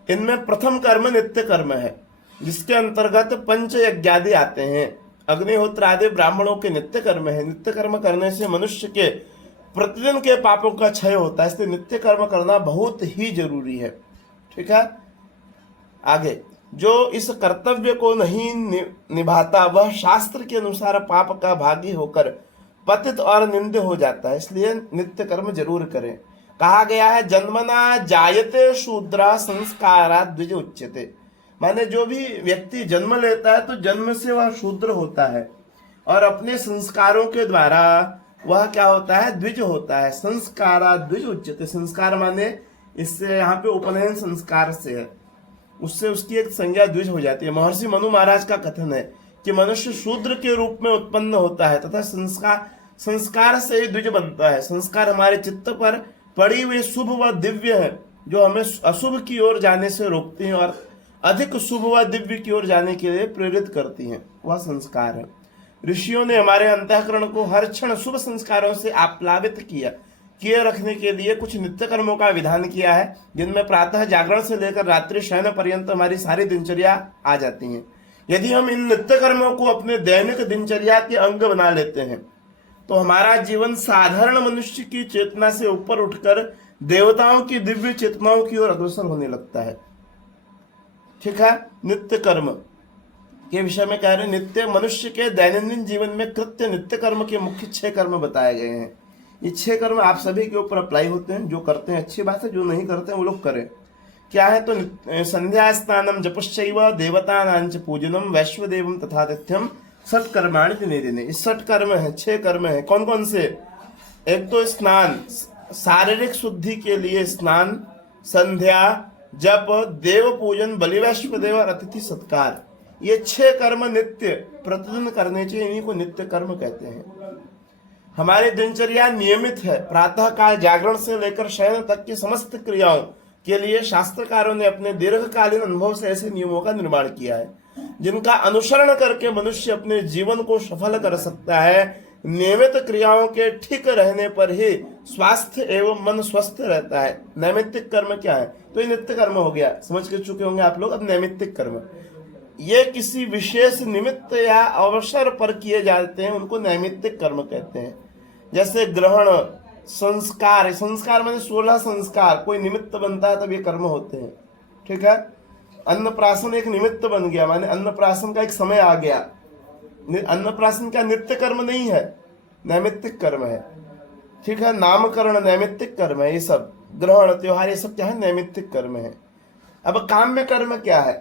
इनमें प्रथम कर्म नित्य कर्म है, जिसके अंतर्गत पंच यज्ञादि आते हैं। अग्निहोत्र आदि ब्राह्मणों के नित्य कर्म है। नित्य कर्म करने से मनुष्य के प्रतिदिन के पापों का क्षय होता है, इसलिए नित्य कर्म करना बहुत ही जरूरी है, ठीक है। आगे, जो इस कर्तव्य को नहीं निभाता वह शास्त्र के अनुसार पाप का भागी होकर पतित और निंद हो जाता है, इसलिए नित्य कर्म जरूर करें। कहा गया है जन्मना जायते शूद्रा संस्कारा द्विज उच्यते, माने जो भी व्यक्ति जन्म लेता है तो जन्म से वह शूद्र होता है और अपने संस्कारों के द्वारा वह क्या होता है? द्विज होता है। संस्कारा द्विज उच्यते, संस्कार माने इससे यहाँ पे उपनयन संस्कार से है, उससे उसकी एक संज्ञा द्विज हो जाती है। महर्षि मनु महाराज का कथन है कि मनुष्य शूद्र के रूप में उत्पन्न होता है तथा संस्कार से ही द्विज बनता है। संस्कार हमारे चित्त पर पड़ी हुई शुभ व दिव्य है जो हमें अशुभ की ओर जाने से रोकती हैं और अधिक शुभ व दिव्य की ओर जाने के लिए प्रेरित करती हैं, वह संस्कार है। ऋषियों ने हमारे अंतःकरण को हर क्षण शुभ संस्कारों से आप्लावित किए रखने के लिए कुछ नित्य कर्मों का विधान किया है, जिनमें प्रातः जागरण से लेकर रात्रि शयन पर्यंत हमारी सारी दिनचर्या आ जाती हैं। यदि हम इन नित्य कर्मों को अपने दैनिक दिनचर्या के अंग बना लेते हैं तो हमारा जीवन साधारण मनुष्य की चेतना से ऊपर उठकर देवताओं की दिव्य चेतनाओं की ओर अग्रसर होने लगता है, ठीक है। नित्य कर्म के विषय में कह रहे हैं, नित्य मनुष्य के दैनंदिन जीवन में कृत्य नित्य कर्म के मुख्य 6 कर्म बताए गए हैं। ये 6 कर्म आप सभी के ऊपर अप्लाई होते हैं, जो करते हैं अच्छी बात है, जो नहीं करते हैं वो लोग करें। क्या है? तो संध्या स्नानम जपश्चैव देवतानांच पूजनम वैश्वदेवम तथातिथ्यम सत्कर्माणि दिने दिने। इस 6 कर्म है, 6 कर्म है। कौन कौन से? एक तो स्नान, शारीरिक शुद्धि के लिए स्नान, संध्या, जप, देव पूजन, बलि वैश्वदेव और अतिथि सत्कार, ये 6 कर्म नित्य प्रतिदिन करने चाहिए, इन्हीं को नित्य कर्म कहते हैं। हमारी दिनचर्या नियमित है, प्रातः काल जागरण से लेकर शयन तक की समस्त क्रियाओं के लिए शास्त्रकारों ने अपने दीर्घकालीन अनुभव से ऐसे नियमों का निर्माण किया है जिनका अनुसरण करके मनुष्य अपने जीवन को सफल कर सकता है। नियमित क्रियाओं के ठीक रहने पर ही स्वास्थ्य एवं मन स्वस्थ रहता है। नैमित्तिक कर्म क्या है? तो ये नित्य कर्म हो गया, समझ के चुके होंगे आप लोग। अब नैमित्तिक कर्म ये किसी विशेष निमित्त या अवसर पर किए जाते हैं, उनको नैमित्तिक कर्म कहते हैं। जैसे ग्रहण, संस्कार, संस्कार माने 16 संस्कार, कोई निमित्त बनता है तब ये कर्म होते हैं। ठीक है। अन्नप्राशन एक निमित्त बन गया, माने अन्नप्राशन का एक समय आ गया। अन्नप्राशन क्या नित्य कर्म नहीं है, नैमित्तिक कर्म है। ठीक है। नामकरण नैमित्तिक कर्म है। ये सब ग्रहण, त्योहार, ये सब क्या है? नैमित्तिक कर्म है। अब काम्य कर्म क्या है?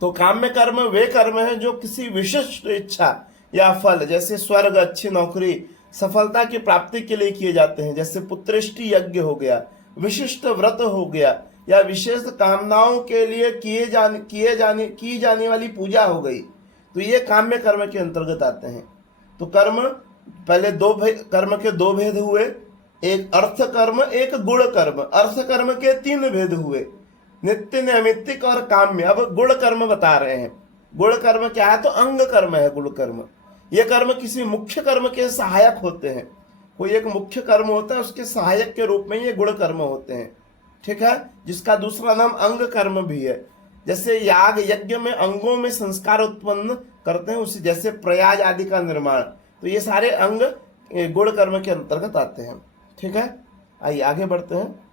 तो काम्य कर्म वे कर्म है जो किसी विशिष्ट इच्छा या फल, जैसे स्वर्ग, अच्छी नौकरी, सफलता की प्राप्ति के लिए किए जाते हैं। जैसे पुत्रेष्टि यज्ञ हो गया, विशिष्ट व्रत हो गया, या विशेष कामनाओं के लिए की जाने वाली पूजा हो गई। तो ये काम्य कर्म के अंतर्गत आते हैं। तो कर्म पहले कर्म के दो भेद हुए, एक अर्थ कर्म, एक गुण कर्म। अर्थ कर्म के 3 भेद हुए, नित्य, नैमित्तिक और काम्य। अब गुण कर्म बता रहे हैं। गुण कर्म क्या है? तो अंग कर्म है गुण कर्म। ये कर्म किसी मुख्य कर्म के सहायक होते हैं। कोई एक मुख्य कर्म होता है, उसके सहायक के रूप में ये गुण कर्म होते हैं। ठीक है। जिसका दूसरा नाम अंग कर्म भी है। जैसे याग यज्ञ में अंगों में संस्कार उत्पन्न करते हैं, उसी जैसे प्रयाग आदि का निर्माण। तो ये सारे अंग गुण कर्म के अंतर्गत आते हैं। ठीक है। आइए आगे बढ़ते हैं।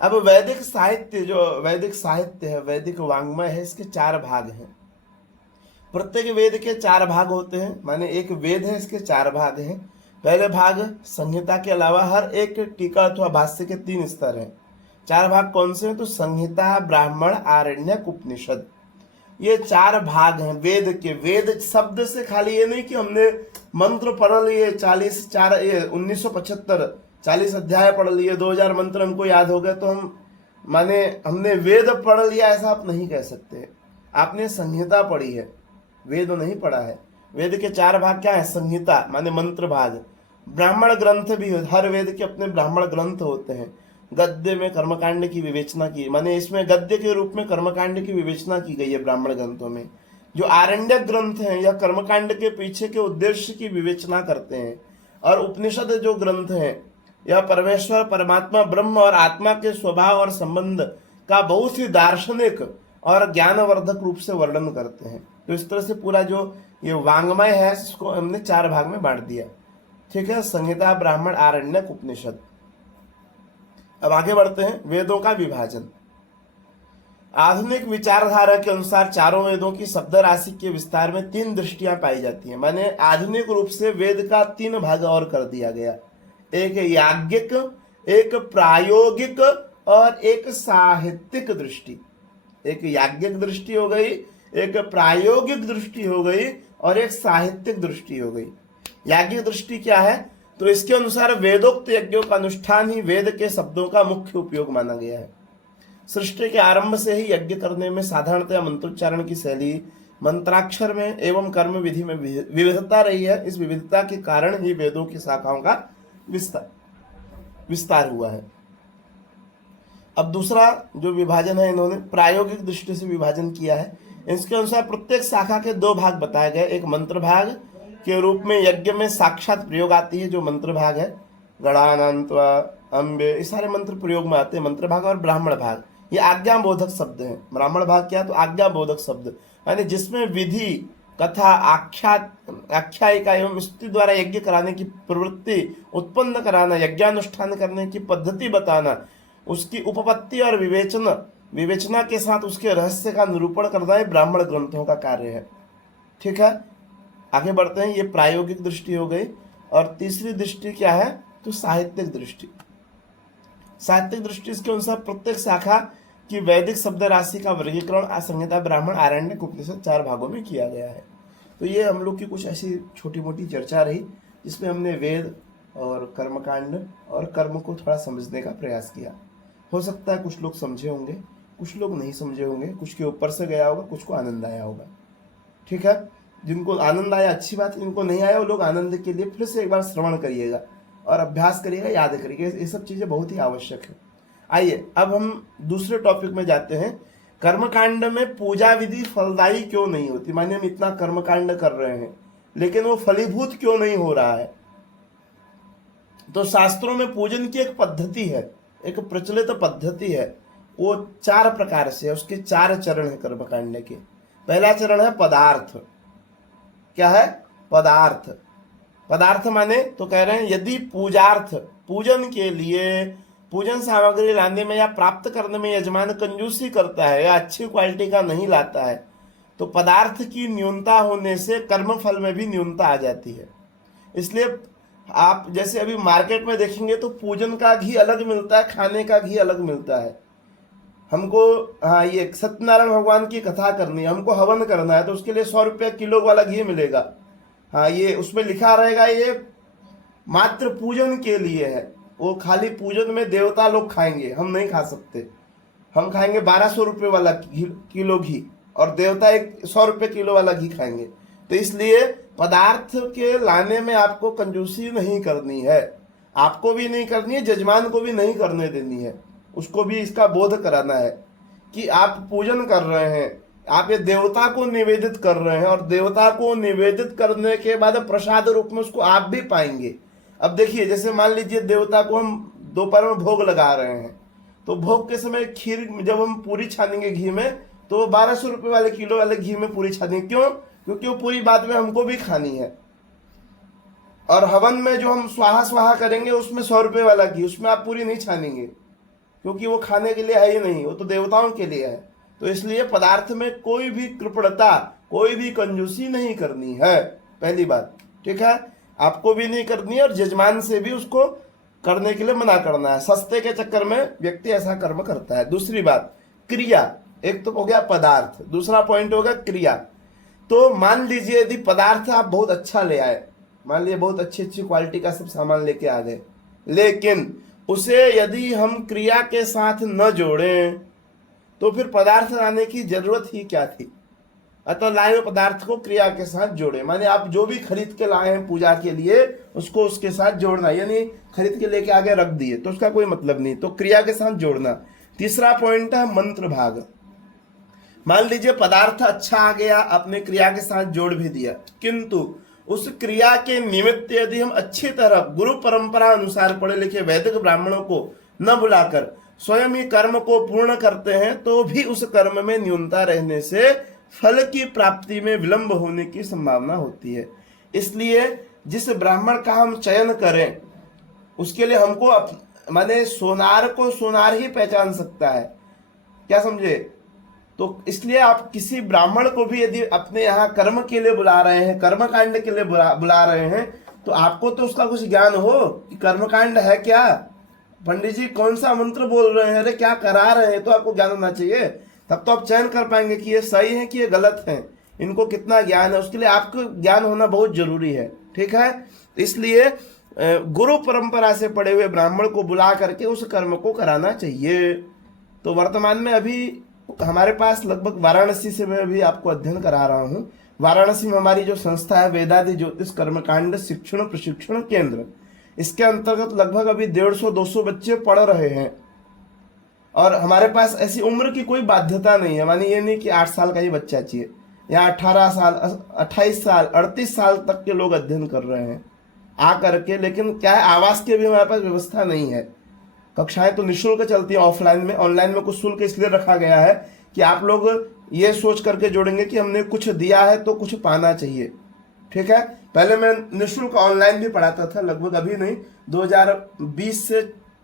अब वैदिक साहित्य, जो वैदिक साहित्य है, वैदिक वांग्मय है, इसके 4 भाग हैं। प्रत्येक वेद के 4 भाग होते हैं, माने एक वेद है, इसके 4 भाग हैं। पहले भाग संहिता के अलावा हर एक टीका अथवा भाष्य के 3 स्तर हैं। 4 भाग कौन से हैं? तो संहिता, ब्राह्मण, आरण्यक, उपनिषद, ये 4 भाग हैं वेद के। वेद शब्द से खाली ये नहीं कि हमने मंत्र पढ़ लिए 1975 40 अध्याय पढ़ लिए, 2000 मंत्र हमको याद हो गए तो हम माने हमने वेद पढ़ लिया, ऐसा आप नहीं कह सकते। आपने संहिता पढ़ी है, वेद नहीं पढ़ा है। वेद के 4 भाग क्या है? संहिता माने मंत्र भाग, ब्राह्मण ग्रंथ भी, हर वेद के अपने ब्राह्मण ग्रंथ होते हैं। गद्य में कर्मकांड की विवेचना की, माने इसमें गद्य के रूप में कर्मकांड की विवेचना की गई है ब्राह्मण ग्रंथों में। जो आरण्यक ग्रंथ हैं या कर्मकांड के पीछे के उद्देश्य की विवेचना करते हैं। और उपनिषद जो ग्रंथ हैं यह परमेश्वर, परमात्मा, ब्रह्म और आत्मा के स्वभाव और संबंध का बहुत ही दार्शनिक और ज्ञानवर्धक रूप से वर्णन करते हैं। तो इस तरह से पूरा जो ये वांग्मय है इसको हमने 4 भाग में बांट दिया। ठीक है। संहिता, ब्राह्मण, आरण्यक, उपनिषद। अब आगे बढ़ते हैं। वेदों का विभाजन। आधुनिक विचारधारा के अनुसार चारों वेदों की शब्द राशि के विस्तार में 3 दृष्टियां पाई जाती हैं। माने आधुनिक रूप से वेद का 3 भाग और कर दिया गया, एक याज्ञिक, एक प्रायोगिक और एक साहित्यिक दृष्टि। एक याज्ञिक दृष्टि हो गई, एक प्रायोगिक दृष्टि हो गई और एक साहित्यिक दृष्टि हो गई। याज्ञिक दृष्टि क्या है? तो इसके अनुसार वेदोक्त यज्ञों का अनुष्ठान ही वेद के शब्दों का मुख्य उपयोग माना गया है। सृष्टि के आरंभ से ही यज्ञ करने में साधारणतः मंत्रोच्चारण की शैली, मंत्राक्षर में एवं कर्म विधि में विविधता रही है। इस विविधता के कारण ही वेदों की शाखाओं का विस्तार हुआ है। अब दूसरा जो विभाजन है, इन्होंने प्रायोगिक दृष्टि से विभाजन किया है। इसके अनुसार प्रत्येक शाखा के 2 भाग बताए गए। एक मंत्र भाग के रूप में यज्ञ में साक्षात प्रयोग आती है, जो मंत्र भाग है, गणानान्त्वा अम्बे, ये सारे मंत्र प्रयोग में आते हैं, मंत्र भाग। और ब्राह्मण भाग, ये आज्ञा बोधक शब्द हैं। ब्राह्मण भाग क्या? तो आज्ञा बोधक शब्द, यानी जिसमें विधि, कथा, आख्यायिका एवं स्तुति द्वारा यज्ञ कराने की प्रवृत्ति उत्पन्न कराना, यज्ञानुष्ठान करने की पद्धति बताना, उसकी उपपत्ति और विवेचना के साथ उसके रहस्य का निरूपण करना ही ब्राह्मण ग्रंथों का कार्य है। ठीक है। आगे बढ़ते हैं। ये प्रायोगिक दृष्टि हो गई। और तीसरी दृष्टि क्या है? तो साहित्यिक दृष्टि। साहित्यिक दृष्टि के अनुसार प्रत्येक शाखा की वैदिक शब्द राशि का वर्गीकरण संहिता, ब्राह्मण, आरण्यक, उपनिषद 4 भागों में किया गया है। तो ये हम लोग की कुछ ऐसी छोटी मोटी चर्चा रही जिसमें हमने वेद और कर्मकांड और कर्म को थोड़ा समझने का प्रयास किया। हो सकता है कुछ लोग समझे होंगे, कुछ लोग नहीं समझे होंगे, कुछ के ऊपर से गया होगा, कुछ को आनंद आया होगा। ठीक है। जिनको आनंद आया अच्छी बात है, जिनको नहीं आया वो लोग आनंद के लिए फिर से एक बार श्रवण करिएगा और अभ्यास करिएगा, याद करिएगा। ये सब चीज़ें बहुत ही आवश्यक है। आइए अब हम दूसरे टॉपिक में जाते हैं। कर्मकांड में पूजा विधि फलदायी क्यों नहीं होती? मानिए हम इतना कर्मकांड कर रहे हैं लेकिन वो फलीभूत क्यों नहीं हो रहा है? तो शास्त्रों में पूजन की एक पद्धति है, एक प्रचलित पद्धति है, वो 4 प्रकार से है, उसके 4 चरण है कर्मकांड के। पहला चरण है पदार्थ। क्या है? पदार्थ। पदार्थ माने तो कह रहे हैं यदि पूजार्थ, पूजन के लिए पूजन सामग्री लाने में या प्राप्त करने में यजमान कंजूसी करता है या अच्छी क्वालिटी का नहीं लाता है तो पदार्थ की न्यूनता होने से कर्म फल में भी न्यूनता आ जाती है। इसलिए आप जैसे अभी मार्केट में देखेंगे तो पूजन का घी अलग मिलता है, खाने का घी अलग मिलता है। हमको हाँ ये सत्यनारायण भगवान की कथा करनी है, हमको हवन करना है तो उसके लिए 100 रुपये किलो वाला घी मिलेगा। हाँ ये उसमें लिखा रहेगा ये मात्र पूजन के लिए है, वो खाली पूजन में देवता लोग खाएंगे, हम नहीं खा सकते। हम खाएंगे 1200 रुपये वाला किलो घी और देवता 100 रुपये किलो वाला घी खाएंगे। तो इसलिए पदार्थ के लाने में आपको कंजूसी नहीं करनी है, आपको भी नहीं करनी है, जजमान को भी नहीं करने देनी है। उसको भी इसका बोध कराना है कि आप पूजन कर रहे हैं, आप ये देवता को निवेदित कर रहे हैं और देवता को निवेदित करने के बाद प्रसाद रूप में उसको आप भी पाएंगे। अब देखिए जैसे मान लीजिए देवता को हम दोपहर में भोग लगा रहे हैं तो भोग के समय खीर जब हम पूरी छानेंगे घी में तो वो 1200 रुपये वाले किलो वाले घी में पूरी छानेंगे। क्यों? क्योंकि वो पूरी बाद में हमको भी खानी है। और हवन में जो हम स्वाहा स्वाहा करेंगे उसमें 100 रुपये वाला घी, उसमें आप पूरी नहीं छानेंगे क्योंकि वो खाने के लिए है ही नहीं, वो तो देवताओं के लिए है। तो इसलिए पदार्थ में कोई भी कृपणता, कोई भी कंजूसी नहीं करनी है, पहली बात। ठीक है, आपको भी नहीं करनी है और जजमान से भी उसको करने के लिए मना करना है। सस्ते के चक्कर में व्यक्ति ऐसा कर्म करता है। दूसरी बात क्रिया, एक तो हो गया पदार्थ, दूसरा पॉइंट होगा क्रिया। तो मान लीजिए यदि पदार्थ आप बहुत अच्छा ले आए, मान लीजिए बहुत अच्छी अच्छी क्वालिटी का सब सामान लेके आ गए, लेकिन उसे यदि हम क्रिया के साथ न जोड़ें तो फिर पदार्थ लाने की जरूरत ही क्या थी? अतः लाए हुए पदार्थ को क्रिया के साथ जोड़े। माने आप जो भी खरीद के लाए हैं पूजा के लिए उसको उसके साथ जोड़ना, यानी खरीद के लेके आगे रख दिए तो उसका कोई मतलब नहीं, तो क्रिया के साथ जोड़ना। तीसरा पॉइंट है मंत्र भाग। मान लीजिए पदार्थ अच्छा आ गया, आपने क्रिया के साथ जोड़ भी दिया, किंतु उस क्रिया के निमित्त यदि हम अच्छी तरह गुरु परंपरा अनुसार पढ़े लिखे वैदिक ब्राह्मणों को न बुलाकर स्वयं ही कर्म को पूर्ण करते हैं तो भी उस कर्म में न्यूनता रहने से फल की प्राप्ति में विलंब होने की संभावना होती है। इसलिए जिस ब्राह्मण का हम चयन करें उसके लिए हमको माने सोनार को सोनार ही पहचान सकता है, क्या समझे? तो इसलिए आप किसी ब्राह्मण को भी यदि अपने यहाँ कर्म के लिए बुला रहे हैं, कर्मकांड के लिए बुला रहे हैं तो आपको तो उसका कुछ ज्ञान हो कि कर्मकांड है क्या, पंडित जी कौन सा मंत्र बोल रहे हैं, अरे क्या करा रहे हैं, तो आपको ज्ञान होना चाहिए। तब तो आप चयन कर पाएंगे कि ये सही है कि ये गलत है, इनको कितना ज्ञान है, उसके लिए आपको ज्ञान होना बहुत जरूरी है। ठीक है, इसलिए गुरु परंपरा से पढ़े हुए ब्राह्मण को बुला करके उस कर्म को कराना चाहिए। तो वर्तमान में अभी हमारे पास लगभग वाराणसी से मैं अभी आपको अध्ययन करा रहा हूँ। वाराणसी में हमारी जो संस्था है वेदादि ज्योतिष कर्मकांड शिक्षण प्रशिक्षण केंद्र, इसके अंतर्गत लगभग अभी 150-200 बच्चे पढ़ रहे हैं और हमारे पास ऐसी उम्र की कोई बाध्यता नहीं है। मानी ये नहीं कि 8 साल का ही बच्चा चाहिए या 18 साल 28 साल 38 साल तक के लोग अध्ययन कर रहे हैं आ करके। लेकिन क्या है, आवास की भी हमारे पास व्यवस्था नहीं है। कक्षाएं तो निःशुल्क चलती है ऑफलाइन में, ऑनलाइन में कुछ शुल्क इसलिए रखा गया है कि आप लोग ये सोच करके जोड़ेंगे कि हमने कुछ दिया है तो कुछ पाना चाहिए। ठीक है, पहले मैं निःशुल्क ऑनलाइन भी पढ़ाता था, लगभग अभी नहीं 2020 से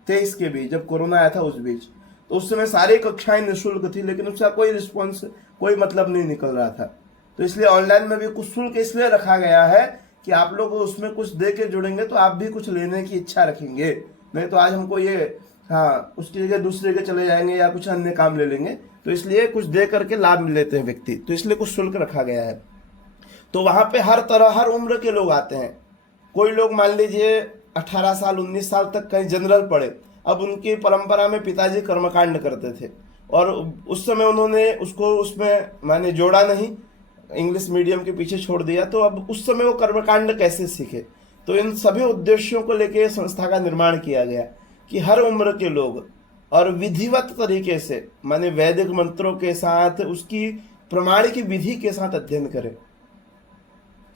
23 के बीच जब कोरोना आया था उस बीच, तो उस समय सारी कक्षाएं निःशुल्क थी लेकिन उसका कोई रिस्पॉन्स, कोई मतलब नहीं निकल रहा था। तो इसलिए ऑनलाइन में भी कुछ शुल्क इसलिए रखा गया है कि आप लोग उसमें कुछ दे के जुड़ेंगे तो आप भी कुछ लेने की इच्छा रखेंगे। नहीं तो आज हमको ये उसकी जगह दूसरी जगह चले जाएंगे या कुछ अन्य काम ले लेंगे, तो इसलिए कुछ दे करके लाभ लेते हैं व्यक्ति, तो इसलिए कुछ शुल्क रखा गया है। तो वहां पे हर तरह हर उम्र के लोग आते हैं। कोई लोग मान लीजिए 18 साल 19 साल तक कहीं जनरल पढ़े, अब उनकी परंपरा में पिताजी कर्मकांड करते थे और उस समय उन्होंने उसको उसमें माने जोड़ा नहीं, इंग्लिश मीडियम के पीछे छोड़ दिया, तो अब उस समय वो कर्मकांड कैसे सीखे? तो इन सभी उद्देश्यों को लेकर संस्था का निर्माण किया गया कि हर उम्र के लोग और विधिवत तरीके से, माने वैदिक मंत्रों के साथ, उसकी प्रमाणिक विधि के साथ अध्ययन करें,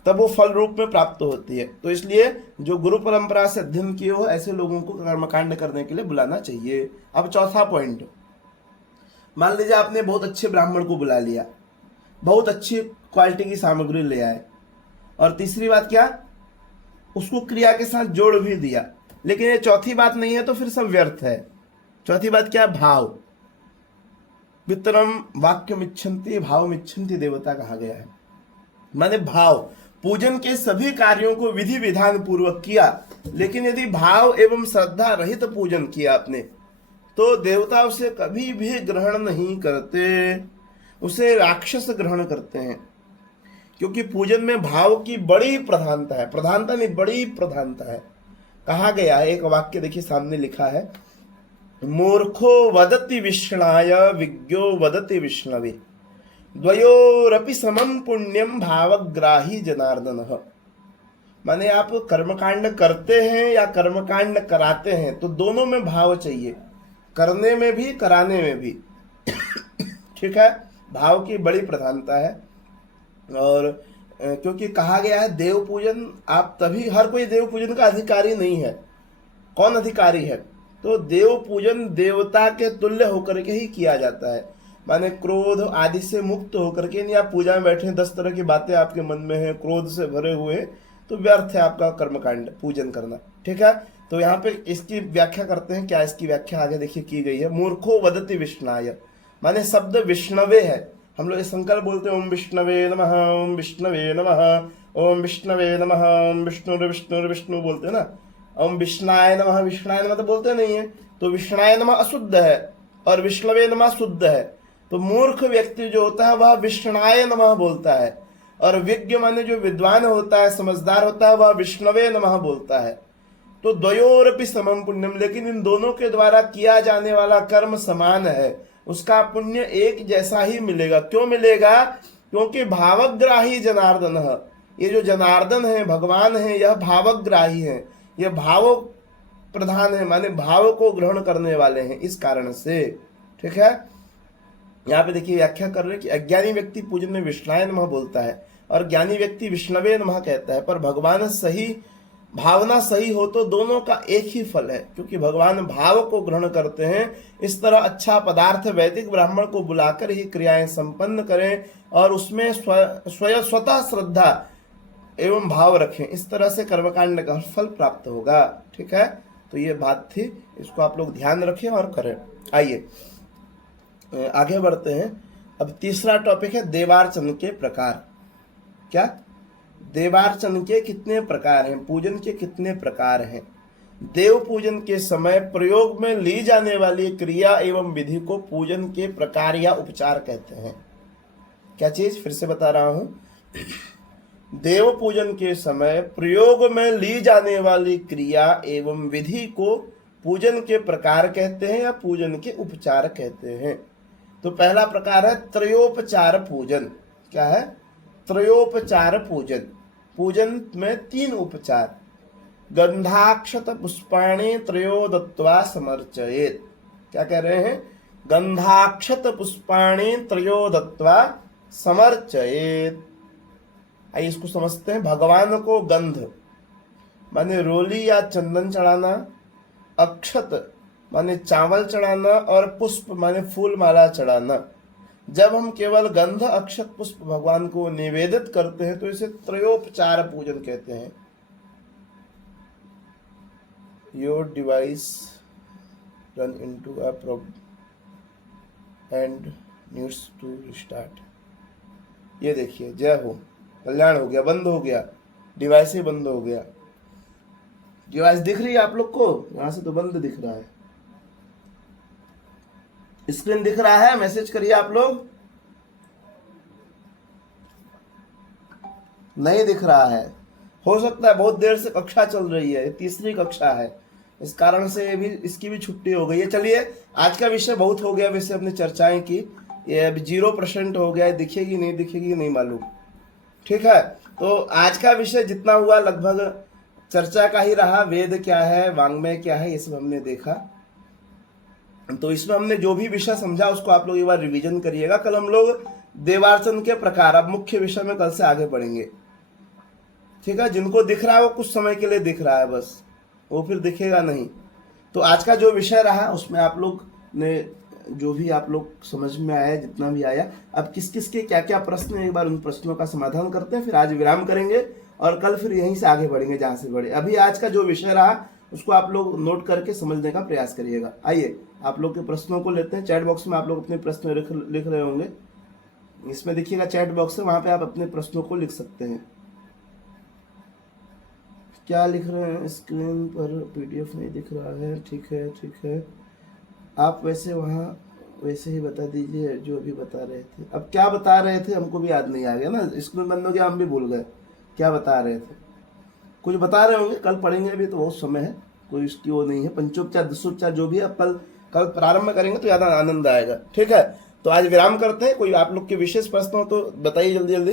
तब वो फल रूप में प्राप्त होती है। तो इसलिए जो गुरु परंपरा से अध्ययन किए हो ऐसे लोगों को कर्मकांड करने के लिए बुलाना चाहिए। अब चौथा पॉइंट, मान लीजिए आपने बहुत अच्छे ब्राह्मण को बुला लिया, बहुत अच्छी क्वालिटी की सामग्री ले आए, और तीसरी बात क्या, उसको क्रिया के साथ जोड़ भी दिया, लेकिन ये चौथी बात नहीं है, तो फिर सब व्यर्थ है। चौथी बात क्या, भाव। वितरम वाक्य मिच्छन्ति भाव मिच्छन्ति देवता कहा गया है, माने भाव। पूजन के सभी कार्यों को विधि विधान पूर्वक किया, लेकिन यदि भाव एवं श्रद्धा रहित पूजन किया आपने, तो देवता उसे कभी भी ग्रहण नहीं करते, उसे राक्षस ग्रहण करते हैं। क्योंकि पूजन में भाव की बड़ी प्रधानता है, प्रधानता नहीं, बड़ी प्रधानता है। कहा गया है, एक वाक्य देखिए सामने लिखा है, मूर्खो वदति विष्णाय विज्ञो वदति विष्णवे द्वयोरपि समम पुण्यम भावग्राही जनार्दन। माने आप कर्मकांड करते हैं या कर्मकांड कराते हैं, तो दोनों में भाव चाहिए, करने में भी कराने में भी। ठीक है, भाव की बड़ी प्रधानता है। और क्योंकि कहा गया है देव पूजन, आप तभी, हर कोई देव पूजन का अधिकारी नहीं है। कौन अधिकारी है, तो देव पूजन देवता के तुल्य होकर के ही किया जाता है। माने क्रोध आदि से मुक्त होकर के, नहीं आप पूजा में बैठे 10 तरह की बातें आपके मन में है, क्रोध से भरे हुए, तो व्यर्थ है आपका कर्मकांड पूजन करना। ठीक है, तो यहाँ पे इसकी व्याख्या करते हैं। क्या इसकी व्याख्या आगे देखिए की गई है, मूर्खो वदति विष्णाय, माने शब्द विष्णवे है। हम लोग संकल्प बोलते हैं ओम विष्णवे नमः, ओम विष्णवे नमः, ओम विष्णवे नमः, ओम विष्णु विष्णु बोलते हैं ना, ओम विष्णाय नमः, विष्णाय नमः तो बोलते नहीं है। तो विष्णाय नमः अशुद्ध है और विष्णवे नमः शुद्ध है। तो मूर्ख व्यक्ति जो होता है वह विष्णाय नमः बोलता है, और विज्ञ माने जो विद्वान होता है, समझदार होता है, वह विष्णवे नमः बोलता है। तो द्वयोरपि समम पुण्यम, लेकिन इन दोनों के द्वारा किया जाने वाला कर्म समान है, उसका पुण्य एक जैसा ही मिलेगा। क्यों मिलेगा, क्योंकि भावग्राही जनार्दन, ये जो जनार्दन है, भगवान है, यह भावग्राही है, यह भाव प्रधान है, माने भाव को ग्रहण करने वाले हैं, इस कारण से। ठीक है, यहाँ पे देखिए व्याख्या कर रहे हैं कि अज्ञानी व्यक्ति पूजन में विष्णाय नमः बोलता है और ज्ञानी व्यक्ति विष्णवे नमः कहता है, पर भगवान सही, भावना सही हो तो दोनों का एक ही फल है, क्योंकि भगवान भाव को ग्रहण करते हैं। इस तरह अच्छा पदार्थ वैदिक ब्राह्मण को बुलाकर ही क्रियाएं संपन्न करें और उसमें स्वतः श्रद्धा एवं भाव रखें, इस तरह से कर्मकांड का फल प्राप्त होगा। ठीक है, तो ये बात थी, इसको आप लोग ध्यान रखें और करें। आइए आगे बढ़ते हैं। अब तीसरा टॉपिक है देवार्चन के प्रकार। क्या, देवार्चन के कितने प्रकार हैं, पूजन के कितने प्रकार हैं। देव पूजन के समय प्रयोग में ली जाने वाली क्रिया एवं विधि को पूजन के प्रकार या उपचार कहते हैं। क्या चीज, फिर से बता रहा हूं, देव पूजन के समय प्रयोग में ली जाने वाली क्रिया एवं विधि को पूजन के प्रकार कहते हैं या पूजन के उपचार कहते हैं। तो पहला प्रकार है त्रयोपचार पूजन। क्या है, त्रयोपचार पूजन। पूजन में 3 उपचार, गंधाक्षत पुष्पाणि त्रयो दत्वा समर्चयेत। क्या कह रहे हैं, गंधाक्षत पुष्पाणि त्रयो दत्वा समर्चयेत। आइए इसको समझते हैं। भगवान को गंध माने रोली या चंदन चढ़ाना, अक्षत माने चावल चढ़ाना, और पुष्प माने फूल माला चढ़ाना। जब हम केवल गंध अक्षत पुष्प भगवान को निवेदित करते हैं तो इसे त्रयोपचार पूजन कहते हैं। Your device run into a problem and needs to restart. ये देखिए, जय हो, कल्याण हो गया, बंद हो गया, डिवाइस ही बंद हो गया। डिवाइस दिख रही है आप लोग को, यहां से तो बंद दिख रहा है, स्क्रीन दिख रहा है, मैसेज करिए आप लोग। नहीं दिख रहा है, हो सकता है बहुत देर से कक्षा चल रही है, तीसरी कक्षा है, इस कारण से भी इसकी भी छुट्टी हो गई है। चलिए आज का विषय बहुत हो गया, वैसे अपने चर्चाएं की, ये अब 0% हो गया है, दिखेगी नहीं दिखेगी नहीं मालूम। ठीक है, तो आज का विषय जितना हुआ लगभग चर्चा का ही रहा। वेद क्या है, वांग्मय क्या है, ये सब हमने देखा। तो इसमें हमने जो भी विषय समझा उसको आप लोग एक बार रिवीजन करिएगा। कल हम लोग देवार्चन के प्रकार, अब मुख्य विषय में कल से आगे बढ़ेंगे। ठीक है, जिनको दिख रहा है वो कुछ समय के लिए दिख रहा है, बस वो फिर दिखेगा नहीं। तो आज का जो विषय रहा उसमें आप लोग ने जो भी आप लोग समझ में आया, जितना भी आया, अब किस किस के क्या क्या प्रश्न है, एक बार उन प्रश्नों का समाधान करते हैं, फिर आज विराम करेंगे और कल फिर यहीं से आगे बढ़ेंगे जहां से बढ़े। अभी आज का जो विषय रहा उसको आप लोग नोट करके समझने का प्रयास करिएगा। आइए आप लोग के प्रश्नों को लेते हैं। चैट बॉक्स में आप लोग अपने प्रश्न लिख रहे होंगे, इसमें देखिएगा चैट बॉक्स है, वहां पे आप अपने प्रश्नों को लिख सकते हैं। क्या लिख रहे हैं? स्क्रीन पर पीडीएफ नहीं दिख रहा है। ठीक है ठीक है, आप वैसे वहाँ वैसे ही बता दीजिए जो अभी बता रहे थे। अब क्या बता रहे थे हमको भी याद नहीं आ गया ना, स्क्रीन बंद हो गया, हम भी भूल गए क्या बता रहे थे। कुछ बता रहे होंगे, कल पढ़ेंगे, अभी तो बहुत समय है, कोई इसकी वो नहीं है। पंचोपचार दशोपचार जो भी है कल कल प्रारंभ करेंगे तो ज़्यादा आनंद आएगा। ठीक है, तो आज विराम करते हैं। कोई आप लोग के विशेष प्रश्न हो तो बताइए जल्दी जल्दी।